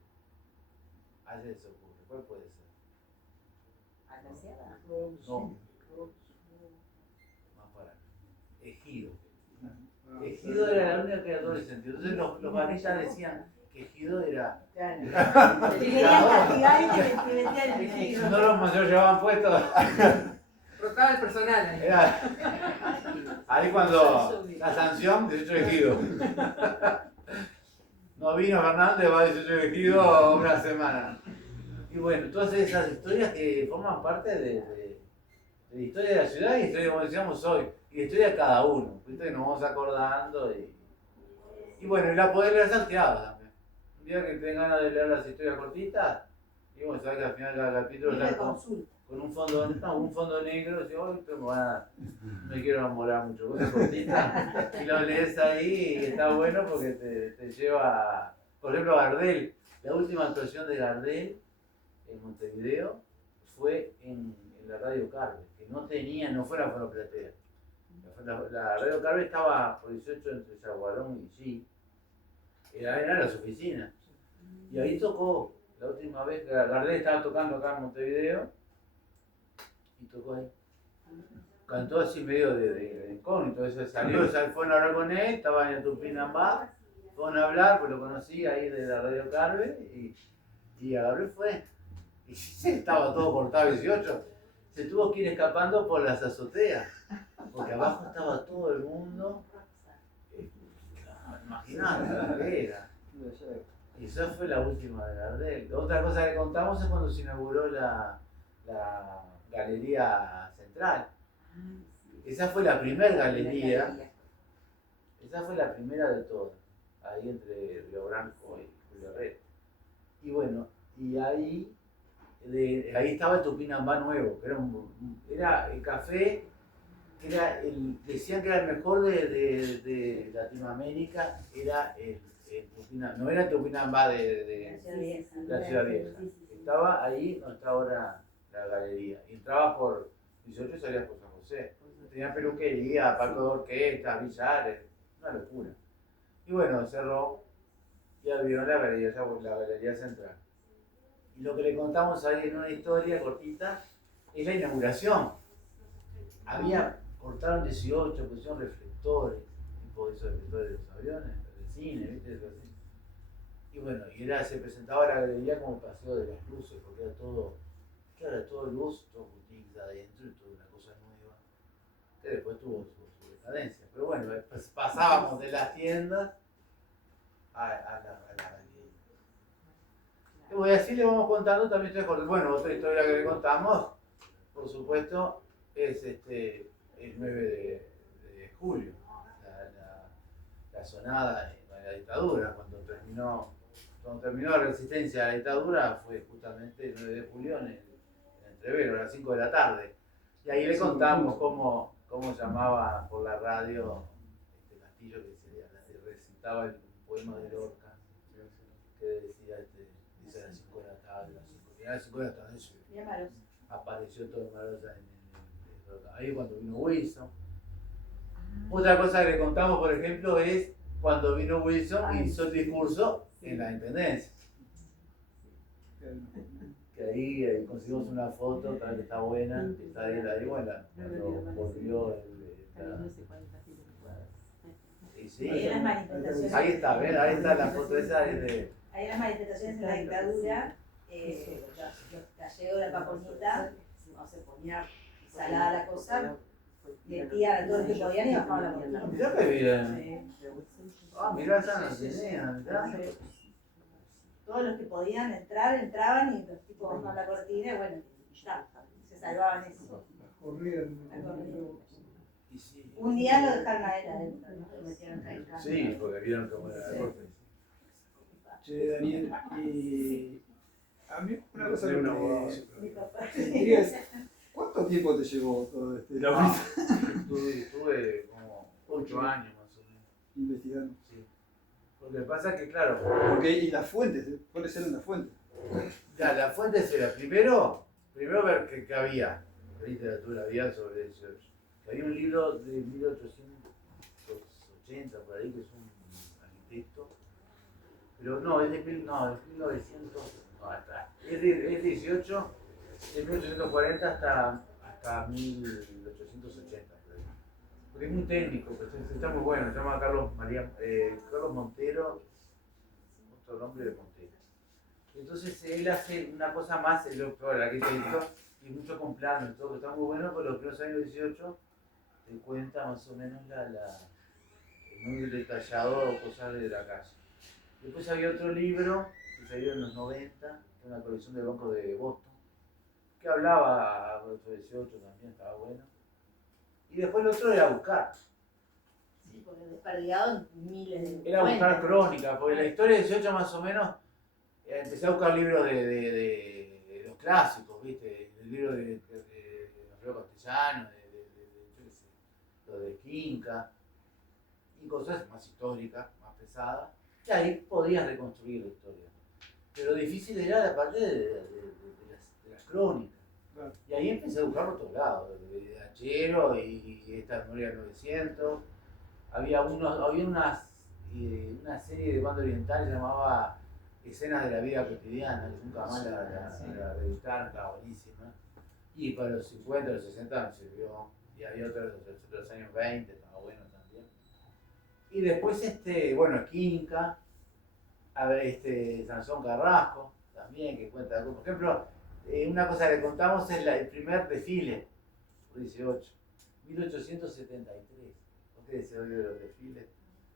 Ayer se ocurre, ¿cuál puede ser? ¿Agraciada? No. Más para acá. Ejido. Ejido era la única que era doble sentido. Entonces los baristas decían que Ejido era... Claro. Te querían castigar y te metían en el Si medio. no los mayores llevaban puestos. Rotaba el personal ahí. Ahí cuando la sanción, 18 de Ejido. No vino Fernández, va 18 de Ejido una semana. Y bueno, todas esas historias que forman parte de la historia de la ciudad y la historia, como decíamos hoy, y la historia de cada uno. ¿Viste? Que nos vamos acordando y bueno, y la poder leer salteado también. Un día que tengan ganas de leer las historias cortitas, y bueno, sabes que al final del capítulo están con un fondo negro, y hoy me quiero enamorar mucho, cosas cortitas, y lo lees ahí y está bueno porque te lleva, por ejemplo, Gardel, la última actuación de Gardel en Montevideo fue en la Radio Carve, que no fue la Fonoplatea. La Radio Carve estaba por 18 entre Yaguarón y G, eran las oficinas, y ahí tocó, la última vez que Gardel estaba tocando acá en Montevideo, y tocó ahí. Cantó así medio de incógnito, entonces salió, fueron a hablar con él, estaba en el Tupinambá, fueron a hablar, pues lo conocí ahí de la Radio Carve, y agarró y fue. Y estaba todo cortado 18, se tuvo que ir escapando por las azoteas, porque abajo estaba todo el mundo, imaginate lo que era. Y esa fue la última de Gardel. Otra cosa que contamos es cuando se inauguró la Galería Central. Esa fue la primera galería, esa fue la primera de todas, ahí entre Río Branco y Julio Herrera. Y bueno, y ahí estaba el Tupinambá nuevo, que era el café, que decían que era el mejor de Latinoamérica, era el Tupinambá, no era el Tupinambá de la Ciudad Vieja. Estaba ahí donde está ahora la galería. Y entraba por 18 y salías por San José. Tenía peluquería, palco de orquesta, billares, una locura. Y bueno, cerró y abrió la galería central. Y lo que le contamos ahí en una historia cortita es la inauguración. Cortaron 18, pusieron reflectores, tipo esos reflectores de los aviones, del cine, ¿viste? Eso así. Y bueno, se presentaba la galería como el paseo de las luces, porque era todo luz, todo boutiques adentro y toda una cosa nueva, que después tuvo su decadencia. Pero bueno, pasábamos de las tiendas a la galería. Y así le vamos contando también historias cortas. Bueno, otra historia que le contamos, por supuesto, es el 9 de julio, la sonada de la dictadura, cuando terminó la resistencia a la dictadura, fue justamente el 9 de julio en Entrevero, a las 5 de la tarde. Y ahí le contamos cómo llamaba por la radio Castillo, que recitaba un poema de Lorca, que decía, dice a las 5 de la tarde, a las 5 de la tarde apareció todo Marosa en ahí cuando vino Wilson. Otra cosa que le contamos, por ejemplo, es cuando vino Wilson y hizo el discurso en la Intendencia. Que ahí conseguimos una foto, que está buena, está él ahí, bueno, cuando volvió Y sí, Ahí las manifestaciones. ahí está, ¿ven? Ahí está la foto esa de... Ahí las manifestaciones en la dictadura, los gallegos de la Paponita, no se ponía salada la cosa, metían a todos los que podían y bajaban la cortina. Mirá qué bien. Sí. Ah, mirá, esa no tenía, mirá. Todos los que podían entrar, entraban y los tipos bajaban la cortina y bueno, ya, se salvaban eso. Corrían. Y sí. Un día lo dejaron a él adentro, ¿no? Lo metieron en el carro. Sí, porque vieron cómo era la cosa. Che, Daniel, y a mí una cosa que Mi papá. me intriga es, ¿cuánto tiempo te llevó todo este laburo Estuve como 8 años más o menos. investigando? Sí. Porque pasa que, claro, Porque, y las fuentes, ¿cuáles eran las fuentes? ya, la fuente era primero ver qué había, qué literatura había sobre eso. Que había un libro de 1880 por ahí, que es un arquitecto, pero no, es de 1900, no, es 18, de 1840 hasta 1880. Por ahí. Porque es muy técnico, pues, está muy bueno, se llama Carlos Montero, otro nombre de Montero. Entonces él hace una cosa más, el arquitecto, y mucho con planos y todo, que está muy bueno, pero los primeros años 18 te cuenta más o menos muy detallado cosas de la calle. Después había otro libro que salió en los 90, una colección del Banco de Boston, que hablaba de 18 también, estaba bueno. Y después el otro era buscar. Sí, porque desperdigado en miles de Era buscar fuentes. crónicas, porque la historia del 18 más o menos, empecé a buscar libros de los clásicos, ¿viste? El libro de Alfredo Castellano, yo qué sé, lo de Quinca, y cosas más históricas, más pesadas, y ahí podías reconstruir la historia. Pero difícil era la parte de las crónicas. Claro. Y ahí empecé a buscar por todos lados, de Hachero y esta memoria del 900. Había una serie de banda oriental que llamaba Escenas de la Vida Cotidiana, que nunca más la reeditaron, estaba buenísima. Y para los 50, los 60 me sirvió. Y había otra de los años 20, estaba bueno también. Y después, bueno, Quinca, a ver, Sansón Carrasco, también, que cuenta, por ejemplo, una cosa que le contamos es el primer desfile, por 18, 1873. ¿Por qué se oye de los desfiles?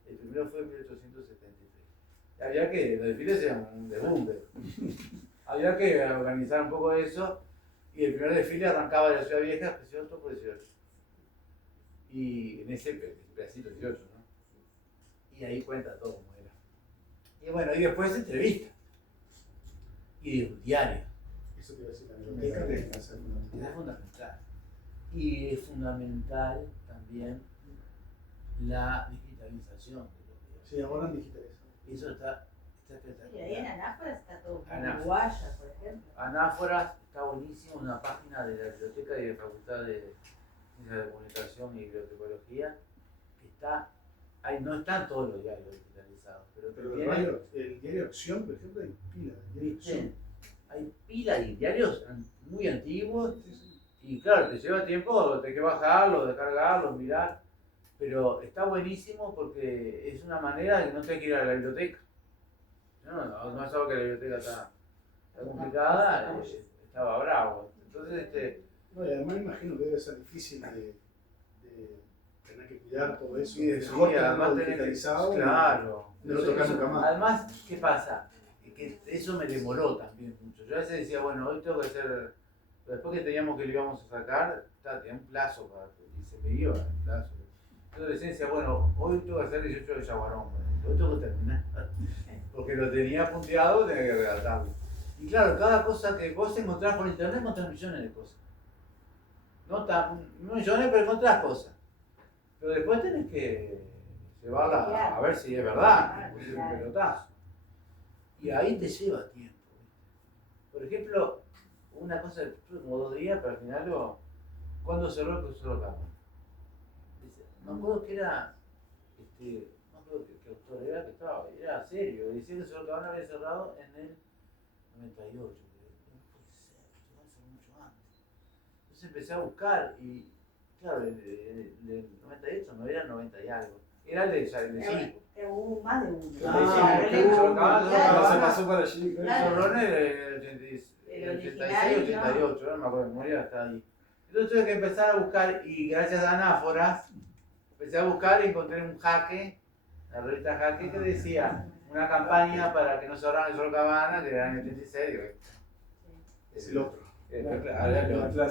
El primero fue en 1873. Había que, los desfiles eran un derrumbe. Había que organizar un poco eso, y el primer desfile arrancaba de la Ciudad Vieja, precioso por 18. Y en ese pedacito 18, ¿no? Y ahí cuenta todo cómo era. Y bueno, y después entrevistas. Y diario. Eso te iba a decir, la biblioteca tiene que hacer una Es fundamental. Y es fundamental también la digitalización de los libros. Sí, ahora han digitalizado. Eso está Y ahí en espectacular. Anáfora está todo Anáfora. uruguaya, por ejemplo. Anáforas está buenísimo, una página de la biblioteca y de la Facultad de Ciencias de Comunicación y Bibliotecología, que está, ahí no están todos los diarios digitalizados, pero Pero tienen, el diario Acción, por ejemplo, hay pila de diario ¿viste? Acción. Hay pilas y diarios muy antiguos, y claro, te lleva tiempo, hay que bajarlo, descargarlo, mirar, pero está buenísimo porque es una manera de que no tengas que ir a la biblioteca. No es algo que la biblioteca está complicada, estaba bravo. Entonces, No, y además imagino que debe ser difícil de tener que cuidar todo eso. sí, Mejor además tenerlo tenés que- digitalizado claro. y no lo tocar Eso- nunca más. Además, ¿qué pasa? Que eso me demoró también mucho. Yo a veces decía, bueno, hoy tengo que hacer, pero después que teníamos que lo íbamos a sacar, tenía un plazo para y se me iba el plazo. Entonces decía, bueno, hoy tengo que hacer 18 de Yaguarón, hoy tengo que terminar. Porque lo tenía punteado, tenía que redactarlo. Y claro, cada cosa que vos encontrás por internet, encontrás millones de cosas. No millones, pero encontrás cosas. Pero después tenés que llevarla a ver si es verdad, porque es un pelotazo. Y ahí te lleva tiempo. ¿Viste? Por ejemplo, una cosa, estuve como 2 días, pero al final cuando cerró el profesor Ocampo. Me acuerdo que era, no me acuerdo qué autor era, que era serio. Decía que el profesor Ocampo había cerrado en el 98. No puede ser, esto va a ser mucho antes. Entonces empecé a buscar y, claro, del 98 no era 90 y algo. Era el de 5. Hubo más de uno. Ah, el Zorrón se pasó para allí. era el 86, 88, no me acuerdo de memoria, está ahí. Entonces tuve que empezar a buscar, y gracias a Anáforas, empecé a buscar y encontré un jaque, la revista Jaque, que decía una campaña para que no se ahorraran el Sorocabana, que era en el 86. Digo, Es el otro. Era el otro.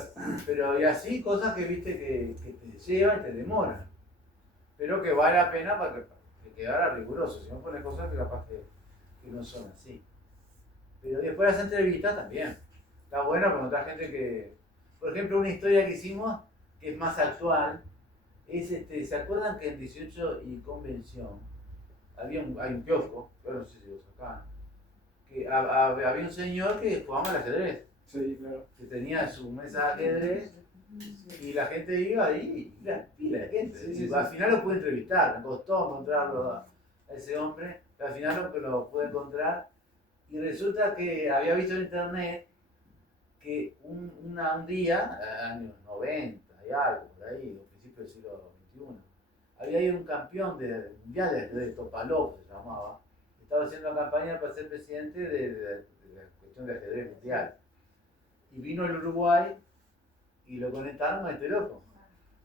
Pero y así cosas que viste que te llevan y te demoran. Pero que vale la pena para que quedara riguroso. Si no pones cosas que capaz que no son así. Pero después las entrevistas también. Está bueno con otra gente que. Por ejemplo, una historia que hicimos que es más actual. Es ¿se acuerdan que en 18 y Convención hay un kiosco? Yo no sé si lo sacaban. Que había un señor que jugaba al ajedrez. Sí, claro. Que tenía su mesa de ajedrez y la gente iba ahí, y la pila de gente. Sí, Al final lo pude entrevistar, me costó encontrarlo a ese hombre, pero al final lo pude encontrar. Y resulta que había visto en internet que un día, años 90 y algo, por ahí, a principios del siglo XXI, había ido un campeón mundial de Topalov, se llamaba, estaba haciendo la campaña para ser presidente de la cuestión de ajedrez mundial. Y vino el Uruguay y lo conectaron a este loco.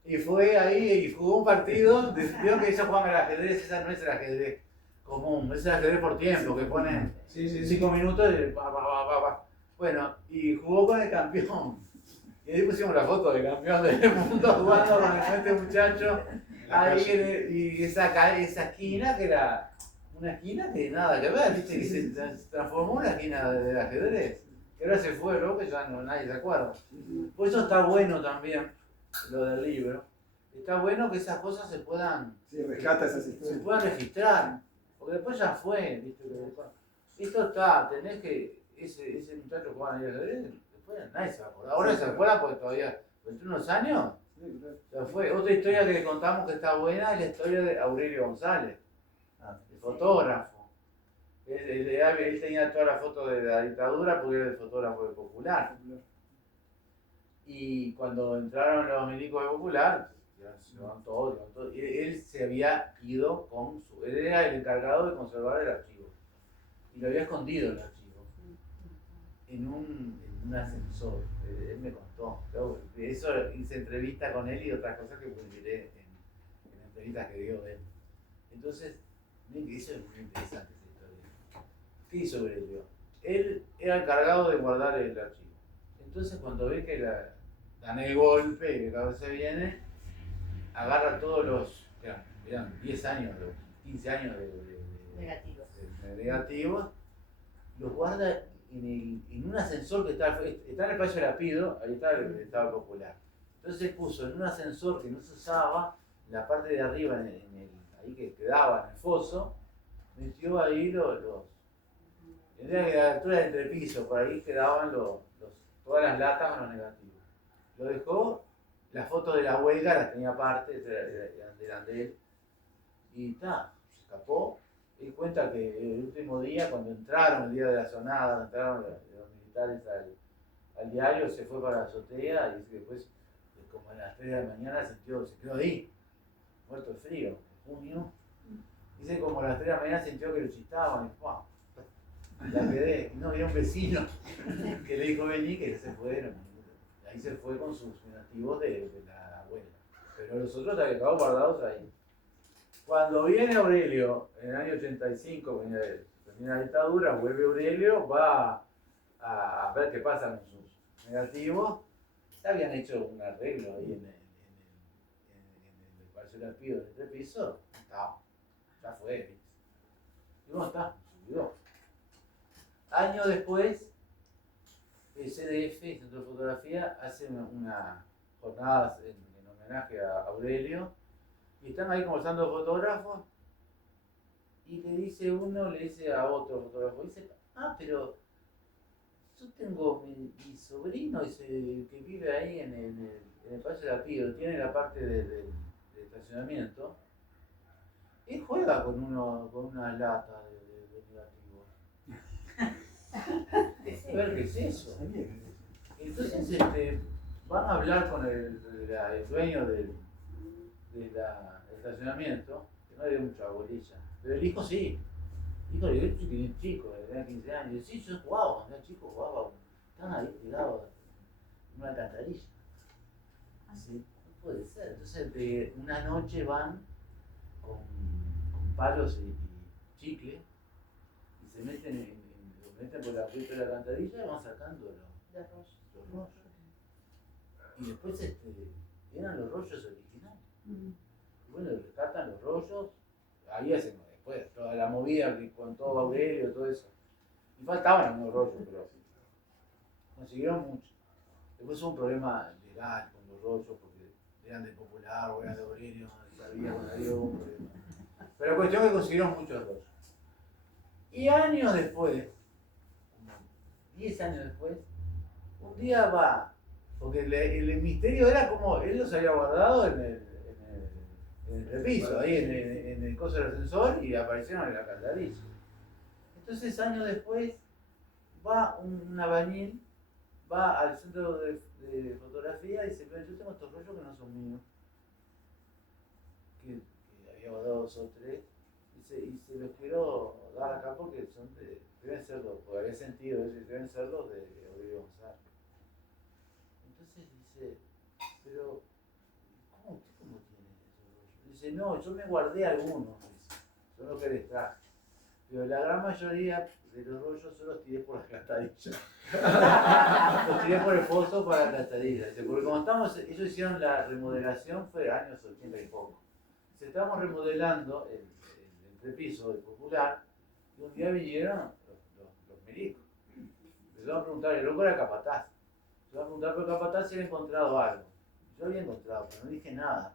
Y fue ahí y jugó un partido, vieron que ellos juegan al ajedrez, esa no es el ajedrez común, es el ajedrez por tiempo, que ponen 5 minutos y pa. Bueno, y jugó con el campeón. Y ahí pusimos la foto del campeón del mundo jugando con este muchacho. Ahí, y esa esquina que era una esquina que nada que ver, ¿viste? Que se transformó en una esquina del ajedrez. Que ahora se fue, ¿no? Que ya nadie se acuerda. Por eso está bueno también, lo del libro. Está bueno que esas cosas se puedan, rescata esas se historias. puedan registrar. Porque después ya fue, ¿viste? Esto está, tenés que, ese muchacho jugaba en el ajedrez, después nadie se va a acordar. Ahora se acuerda porque todavía, entre unos años, ya fue. Otra historia que le contamos que está buena es la historia de Aurelio González, el fotógrafo. Él tenía toda la foto de la dictadura porque era el fotógrafo de Popular. Y cuando entraron los milicos de Popular, se llevaron todo. Él se había ido él era el encargado de conservar el archivo. Y lo había escondido el archivo en un ascensor. Él me contó. Eso hice entrevista con él y otras cosas que publiqué en entrevistas que dio él. Entonces, eso es muy interesante. ¿Qué hizo Aurelio? Él era encargado de guardar el archivo. Entonces cuando ve que dan el golpe y que cada vez se viene, agarra todos los, eran 10 años, 15 años de negativos, los guarda en un ascensor que está en el Palacio de la Pido, ahí está el Estado Popular. Entonces puso en un ascensor que no se usaba, en la parte de arriba, ahí que quedaba en el foso, metió ahí tendría que a la altura del entrepiso, por ahí quedaban todas las latas con los negativos. Lo dejó, la foto de la huelga las tenía aparte, eran de él, y se escapó. Él cuenta que el último día, cuando entraron, el día de la sonada, entraron los militares al diario, se fue para la azotea y dice que después, como a las 3 de la mañana, se quedó ahí, muerto de frío, en junio. Dice como a las 3 de la mañana sintió que lo chistaban y ¡pum! La quedé, y no, había un vecino que le dijo vení, que se fueron. Ahí se fue con sus negativos de la abuela. Pero los otros habían quedado guardados ahí. Cuando viene Aurelio, en el año 85, termina la dictadura, vuelve Aurelio, va a ver qué pasa con sus negativos. Habían hecho un arreglo ahí en el Palacio de la Pido, en el entrepiso. Ya fue, ¿viste? Y no está, se olvidó. Años después, el CDF, el Centro de Fotografía, hace una jornada en homenaje a Aurelio y están ahí conversando fotógrafos y uno le dice a otro fotógrafo, dice, pero yo tengo mi sobrino que vive ahí en el Palacio de la Pido, tiene la parte del estacionamiento, él juega con una lata de negativos. A ver qué es eso. Entonces van a hablar con el dueño del estacionamiento. que no le dio mucha bolilla. Pero el hijo sí. El hijo le dio chico, tenía 15 años. Y sí, yo jugaba, cuando era chico jugaba. Estaban ahí tirados en una alcantarilla. Así, no puede ser. Entonces, una noche van con palos y chicle y se meten los meten por la puerta de la alcantarilla y van sacando los rollos. Y después eran los rollos originales. Y bueno, rescatan los rollos, ahí hacen después toda la movida con todo Aurelio, todo eso. Y faltaban algunos rollos, pero consiguieron mucho. Después hubo un problema legal con los rollos porque eran de Popular o eran de Aurelio, no sabía cuando había un problema. Pero la cuestión es que consiguieron muchos rollos. Y años después, como 10 años después, un día va, porque el misterio era como él los había guardado en el repiso, ahí en el coso del ascensor y aparecieron en la alcantarilla. Entonces años después va un albañil, va al centro de fotografía y dice, pero yo tengo estos rollos que no son míos, que había guardado 2 o 3, y se los quiero dar acá porque deben ser los, porque había sentido, deben ser los de Aurelio González. Entonces dice, pero ¿cómo tiene esos rollos? Dice, no, yo me guardé algunos, dice, son los que les traje, pero la gran mayoría de los rollos yo los tiré por la alcantarilla. Los tiré por el pozo para la alcantarilla. Porque como ellos hicieron la remodelación, fue años 80 y poco. Se estábamos remodelando el entrepiso del Popular y un día vinieron los milicos. Empezaron a preguntar, el loco era capataz. Se va a preguntar por el capataz si había encontrado algo. Yo había encontrado, pero no dije nada.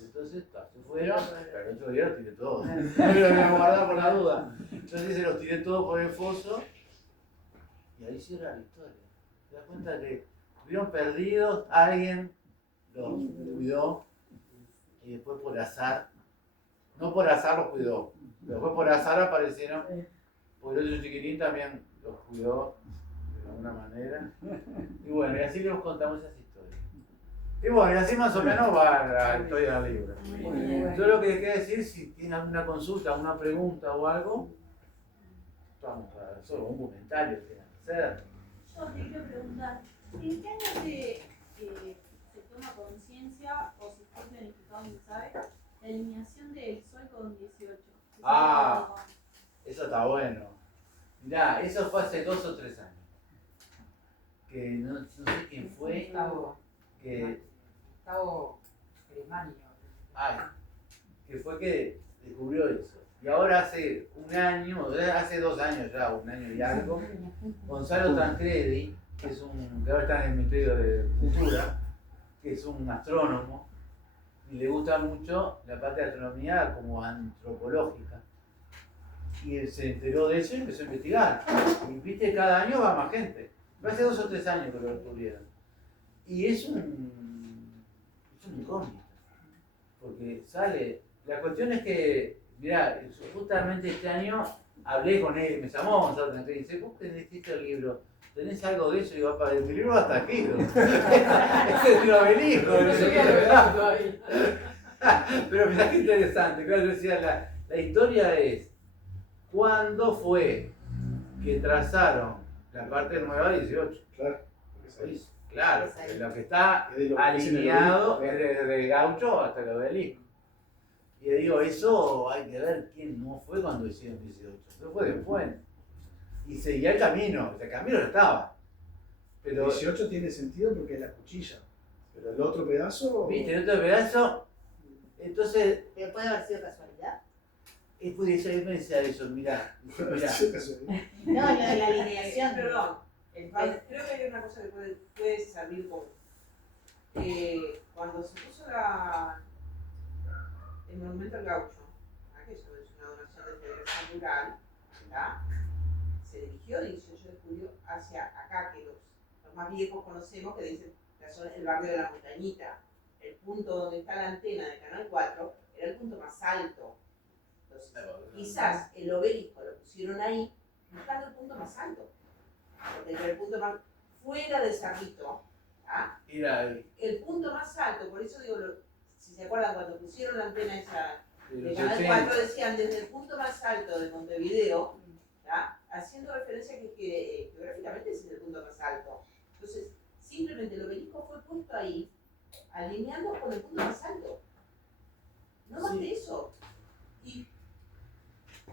Entonces se fueron, pero el otro día los tiré todos. No me lo había guardado por la duda. Entonces se los tiré todos por el foso y ahí cierra la historia. Te das cuenta que estuvieron perdidos, alguien los cuidó y después por azar, no por azar los cuidó, después por azar aparecieron, porque el otro chiquitín también los cuidó de alguna manera. Y bueno, y así les contamos esas historias. Y bueno, y así más o menos va la historia del libro. Yo lo que les quería decir, si tienen alguna consulta, alguna pregunta o algo, vamos a solo un comentario que quieran hacer. Yo te quiero preguntar, ¿en qué año se toma conciencia o se está planificado, no sabe, la eliminación del sol con 18? Eso está bueno. Mirá, eso fue hace 2 o 3 años. Que no sé quién fue. Gustavo Grimani. Que fue que descubrió eso. Y ahora hace un año, hace 2 años ya, 1 año y algo, Gonzalo Tancredi, que ahora está en el Ministerio de Cultura, que es un astrónomo, y le gusta mucho la parte de astronomía como antropológica. Y él se enteró de eso y empezó a investigar. Y viste, cada año va más gente. Hace 2 o 3 años que lo descubrieron. Y es un incógnito. Porque sale. La cuestión es que, mirá, justamente este año hablé con él, me llamó Gonzalo Tancredi y dice, ¿vos qué escrito el libro? ¿Tenés algo de eso? Y digo, para el libro va a estar escrito. Ese es el obelisco. Pero mirá qué interesante. Claro, yo decía, la historia es, ¿cuándo fue que trazaron la parte nueva de 18? Claro, lo que está alineado es desde el Gaucho hasta el obelisco. Y yo digo, eso hay que ver quién no fue cuando hicieron 18. Eso fue después. Y seguía el camino ya estaba. Pero 18 tiene sentido porque es la cuchilla. Pero el otro pedazo. ¿Viste? El otro pedazo. Entonces. ¿Pero puede haber sido casualidad? Yo pensé eso, mirá. No, lo de la alineación. Perdón. Creo que hay una cosa que puede servir como. Cuando se puso el monumento al gaucho, que eso es una donación de Federación Rural, ¿verdad? Se dirigió el 18 de julio hacia acá, que los más viejos conocemos, que dicen el barrio de la Montañita. El punto donde está la antena de Canal 4 era el punto más alto. Entonces, quizás el obelisco lo pusieron ahí buscando el punto más alto. Porque era el punto más fuera del Cerrito. El punto más alto, por eso digo, si se acuerdan, cuando pusieron la antena esa de Canal 4 decían desde el punto más alto de Montevideo, ¿ya? Haciendo referencia que geográficamente es el punto más alto. Entonces, simplemente el obelisco fue puesto ahí, alineando con el punto más alto. No más de eso. Y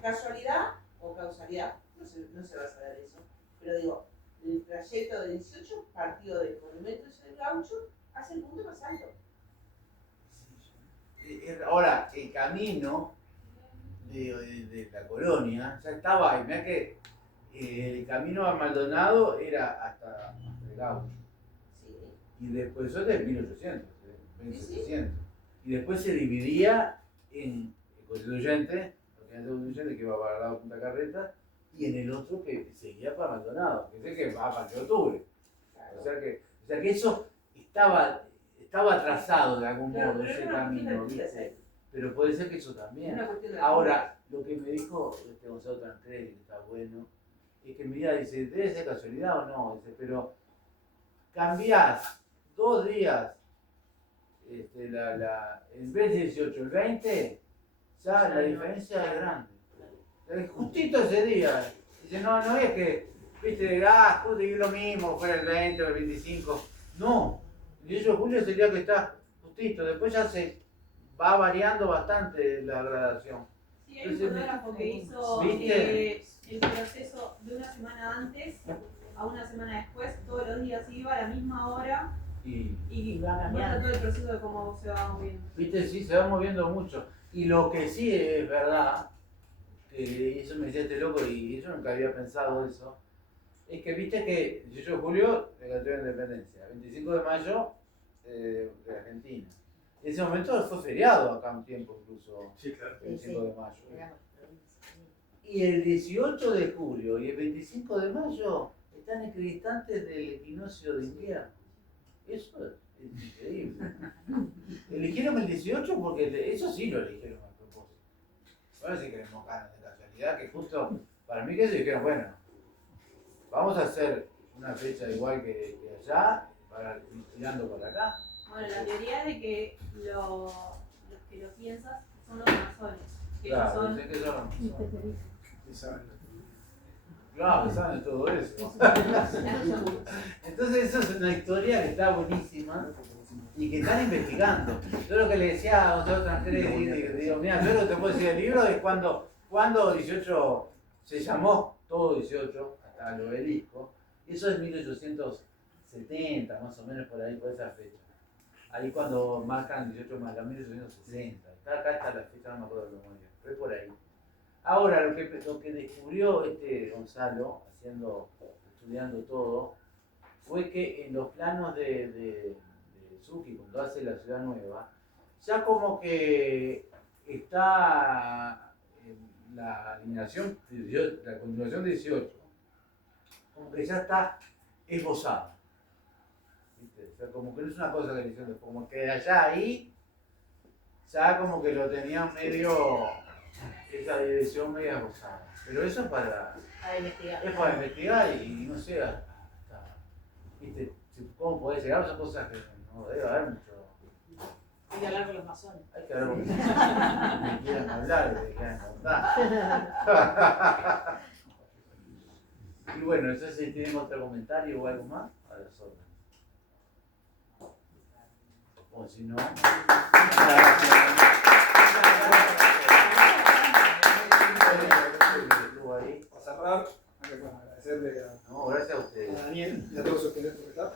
casualidad o causalidad, no se va a saber eso, pero digo, el trayecto de 18 partió del monumento del Gaucho hacia el punto más alto. Ahora, el camino de la colonia ya estaba ahí. Mirá que el camino a Maldonado era hasta el Gaucho. Sí. Y después eso es de 1800, 1700. Sí. Y después se dividía en el Constituyente, que iba para el lado de Punta Carreta, y en el otro que seguía para Maldonado, que sé que va para el octubre. Claro. O sea que eso estaba trazado de algún Claro, modo, pero ese era una camino, cuestión de ¿viste? Pero puede ser que eso Es también. una cuestión de Ahora, lo que me dijo Gonzalo Tancredi, que está bueno, es que mira, dice, debe ser casualidad o no, dice, pero cambiás 2 días, en vez de 18, el 20, ya la diferencia es grande. Es justito ese día. Dice, no es que, viste, justo y lo mismo, fuera el 20 o el 25. No, el 18 de julio es el día que está justito, después ya se va variando bastante la gradación. Sí, hay un fotógrafo que hizo el proceso de una semana antes a una semana después, todos los días iba a la misma hora y va cambiando. muestra todo el proceso de cómo se va moviendo. Viste, sí, se va moviendo mucho. Y lo que sí es verdad, que eso me decía este loco y yo nunca había pensado eso, es que viste que el 18 de julio declaró la independencia, 25 de mayo de Argentina. En ese momento fue feriado acá un tiempo incluso, Sí, claro. el 25 de mayo. Y el 18 de julio y el 25 de mayo están equidistantes del equinoccio de invierno. Eso es increíble. Eligieron el 18 porque eso sí lo eligieron a propósito. Ahora sí queremos ganas de casualidad, que justo para mí que se dijeron, bueno, vamos a hacer una fecha igual que allá, para ir tirando por acá. Bueno, la teoría es de que los que lo piensan son los masones, que Claro, son... dicen que son. Sí, saben. Claro, saben todo eso. Entonces eso es una historia que está buenísima y que están investigando. Yo lo que le decía a Gonzalo Tancredi, digo, mira, yo lo que te puedo decir del libro es cuando 18 se llamó todo 18 hasta el obelisco. Eso es 1870, más o menos por ahí, por esa fecha. Ahí cuando marcan 18 más, la 1860. Acá está la fecha, no me acuerdo de memoria, fue por ahí. Ahora, lo que descubrió Gonzalo, estudiando todo, fue que en los planos de Zucchi, cuando hace la ciudad nueva, ya como que está la alineación, la continuación 18, como que ya está esbozada. ¿Viste? O sea, como que no es una cosa que le hicieron, como que allá ahí, ya como que lo tenían medio, esa dirección medio esbozada. Pero eso es para investigar y no sé, ¿viste? ¿Cómo podés llegar? Son cosas que no debe haber mucho. Hay que hablar con los masones. Hay que hablar con los que quieran hablar, que quieran contar. Y bueno, entonces si tienen otro comentario o algo más, a las órdenes. O si no. Para cerrar, agradecerle No, gracias a ustedes. a Daniel y a todos ustedes por estar.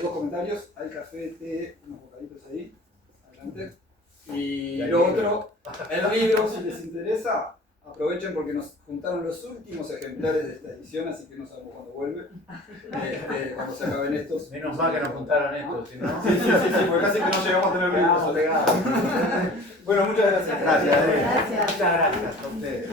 Dos comentarios, hay café, té, unos bocaditos ahí, adelante. Y lo otro, el libro, si les interesa, aprovechen porque nos juntaron los últimos ejemplares de esta edición, así que no sabemos cuándo vuelve, cuando se acaben estos. Menos mal que nos juntaron esto, si no. Sí, porque casi que no llegamos a tener Quedamos libros. pegados. Bueno, muchas gracias. Gracias. Gracias. Muchas gracias a ustedes.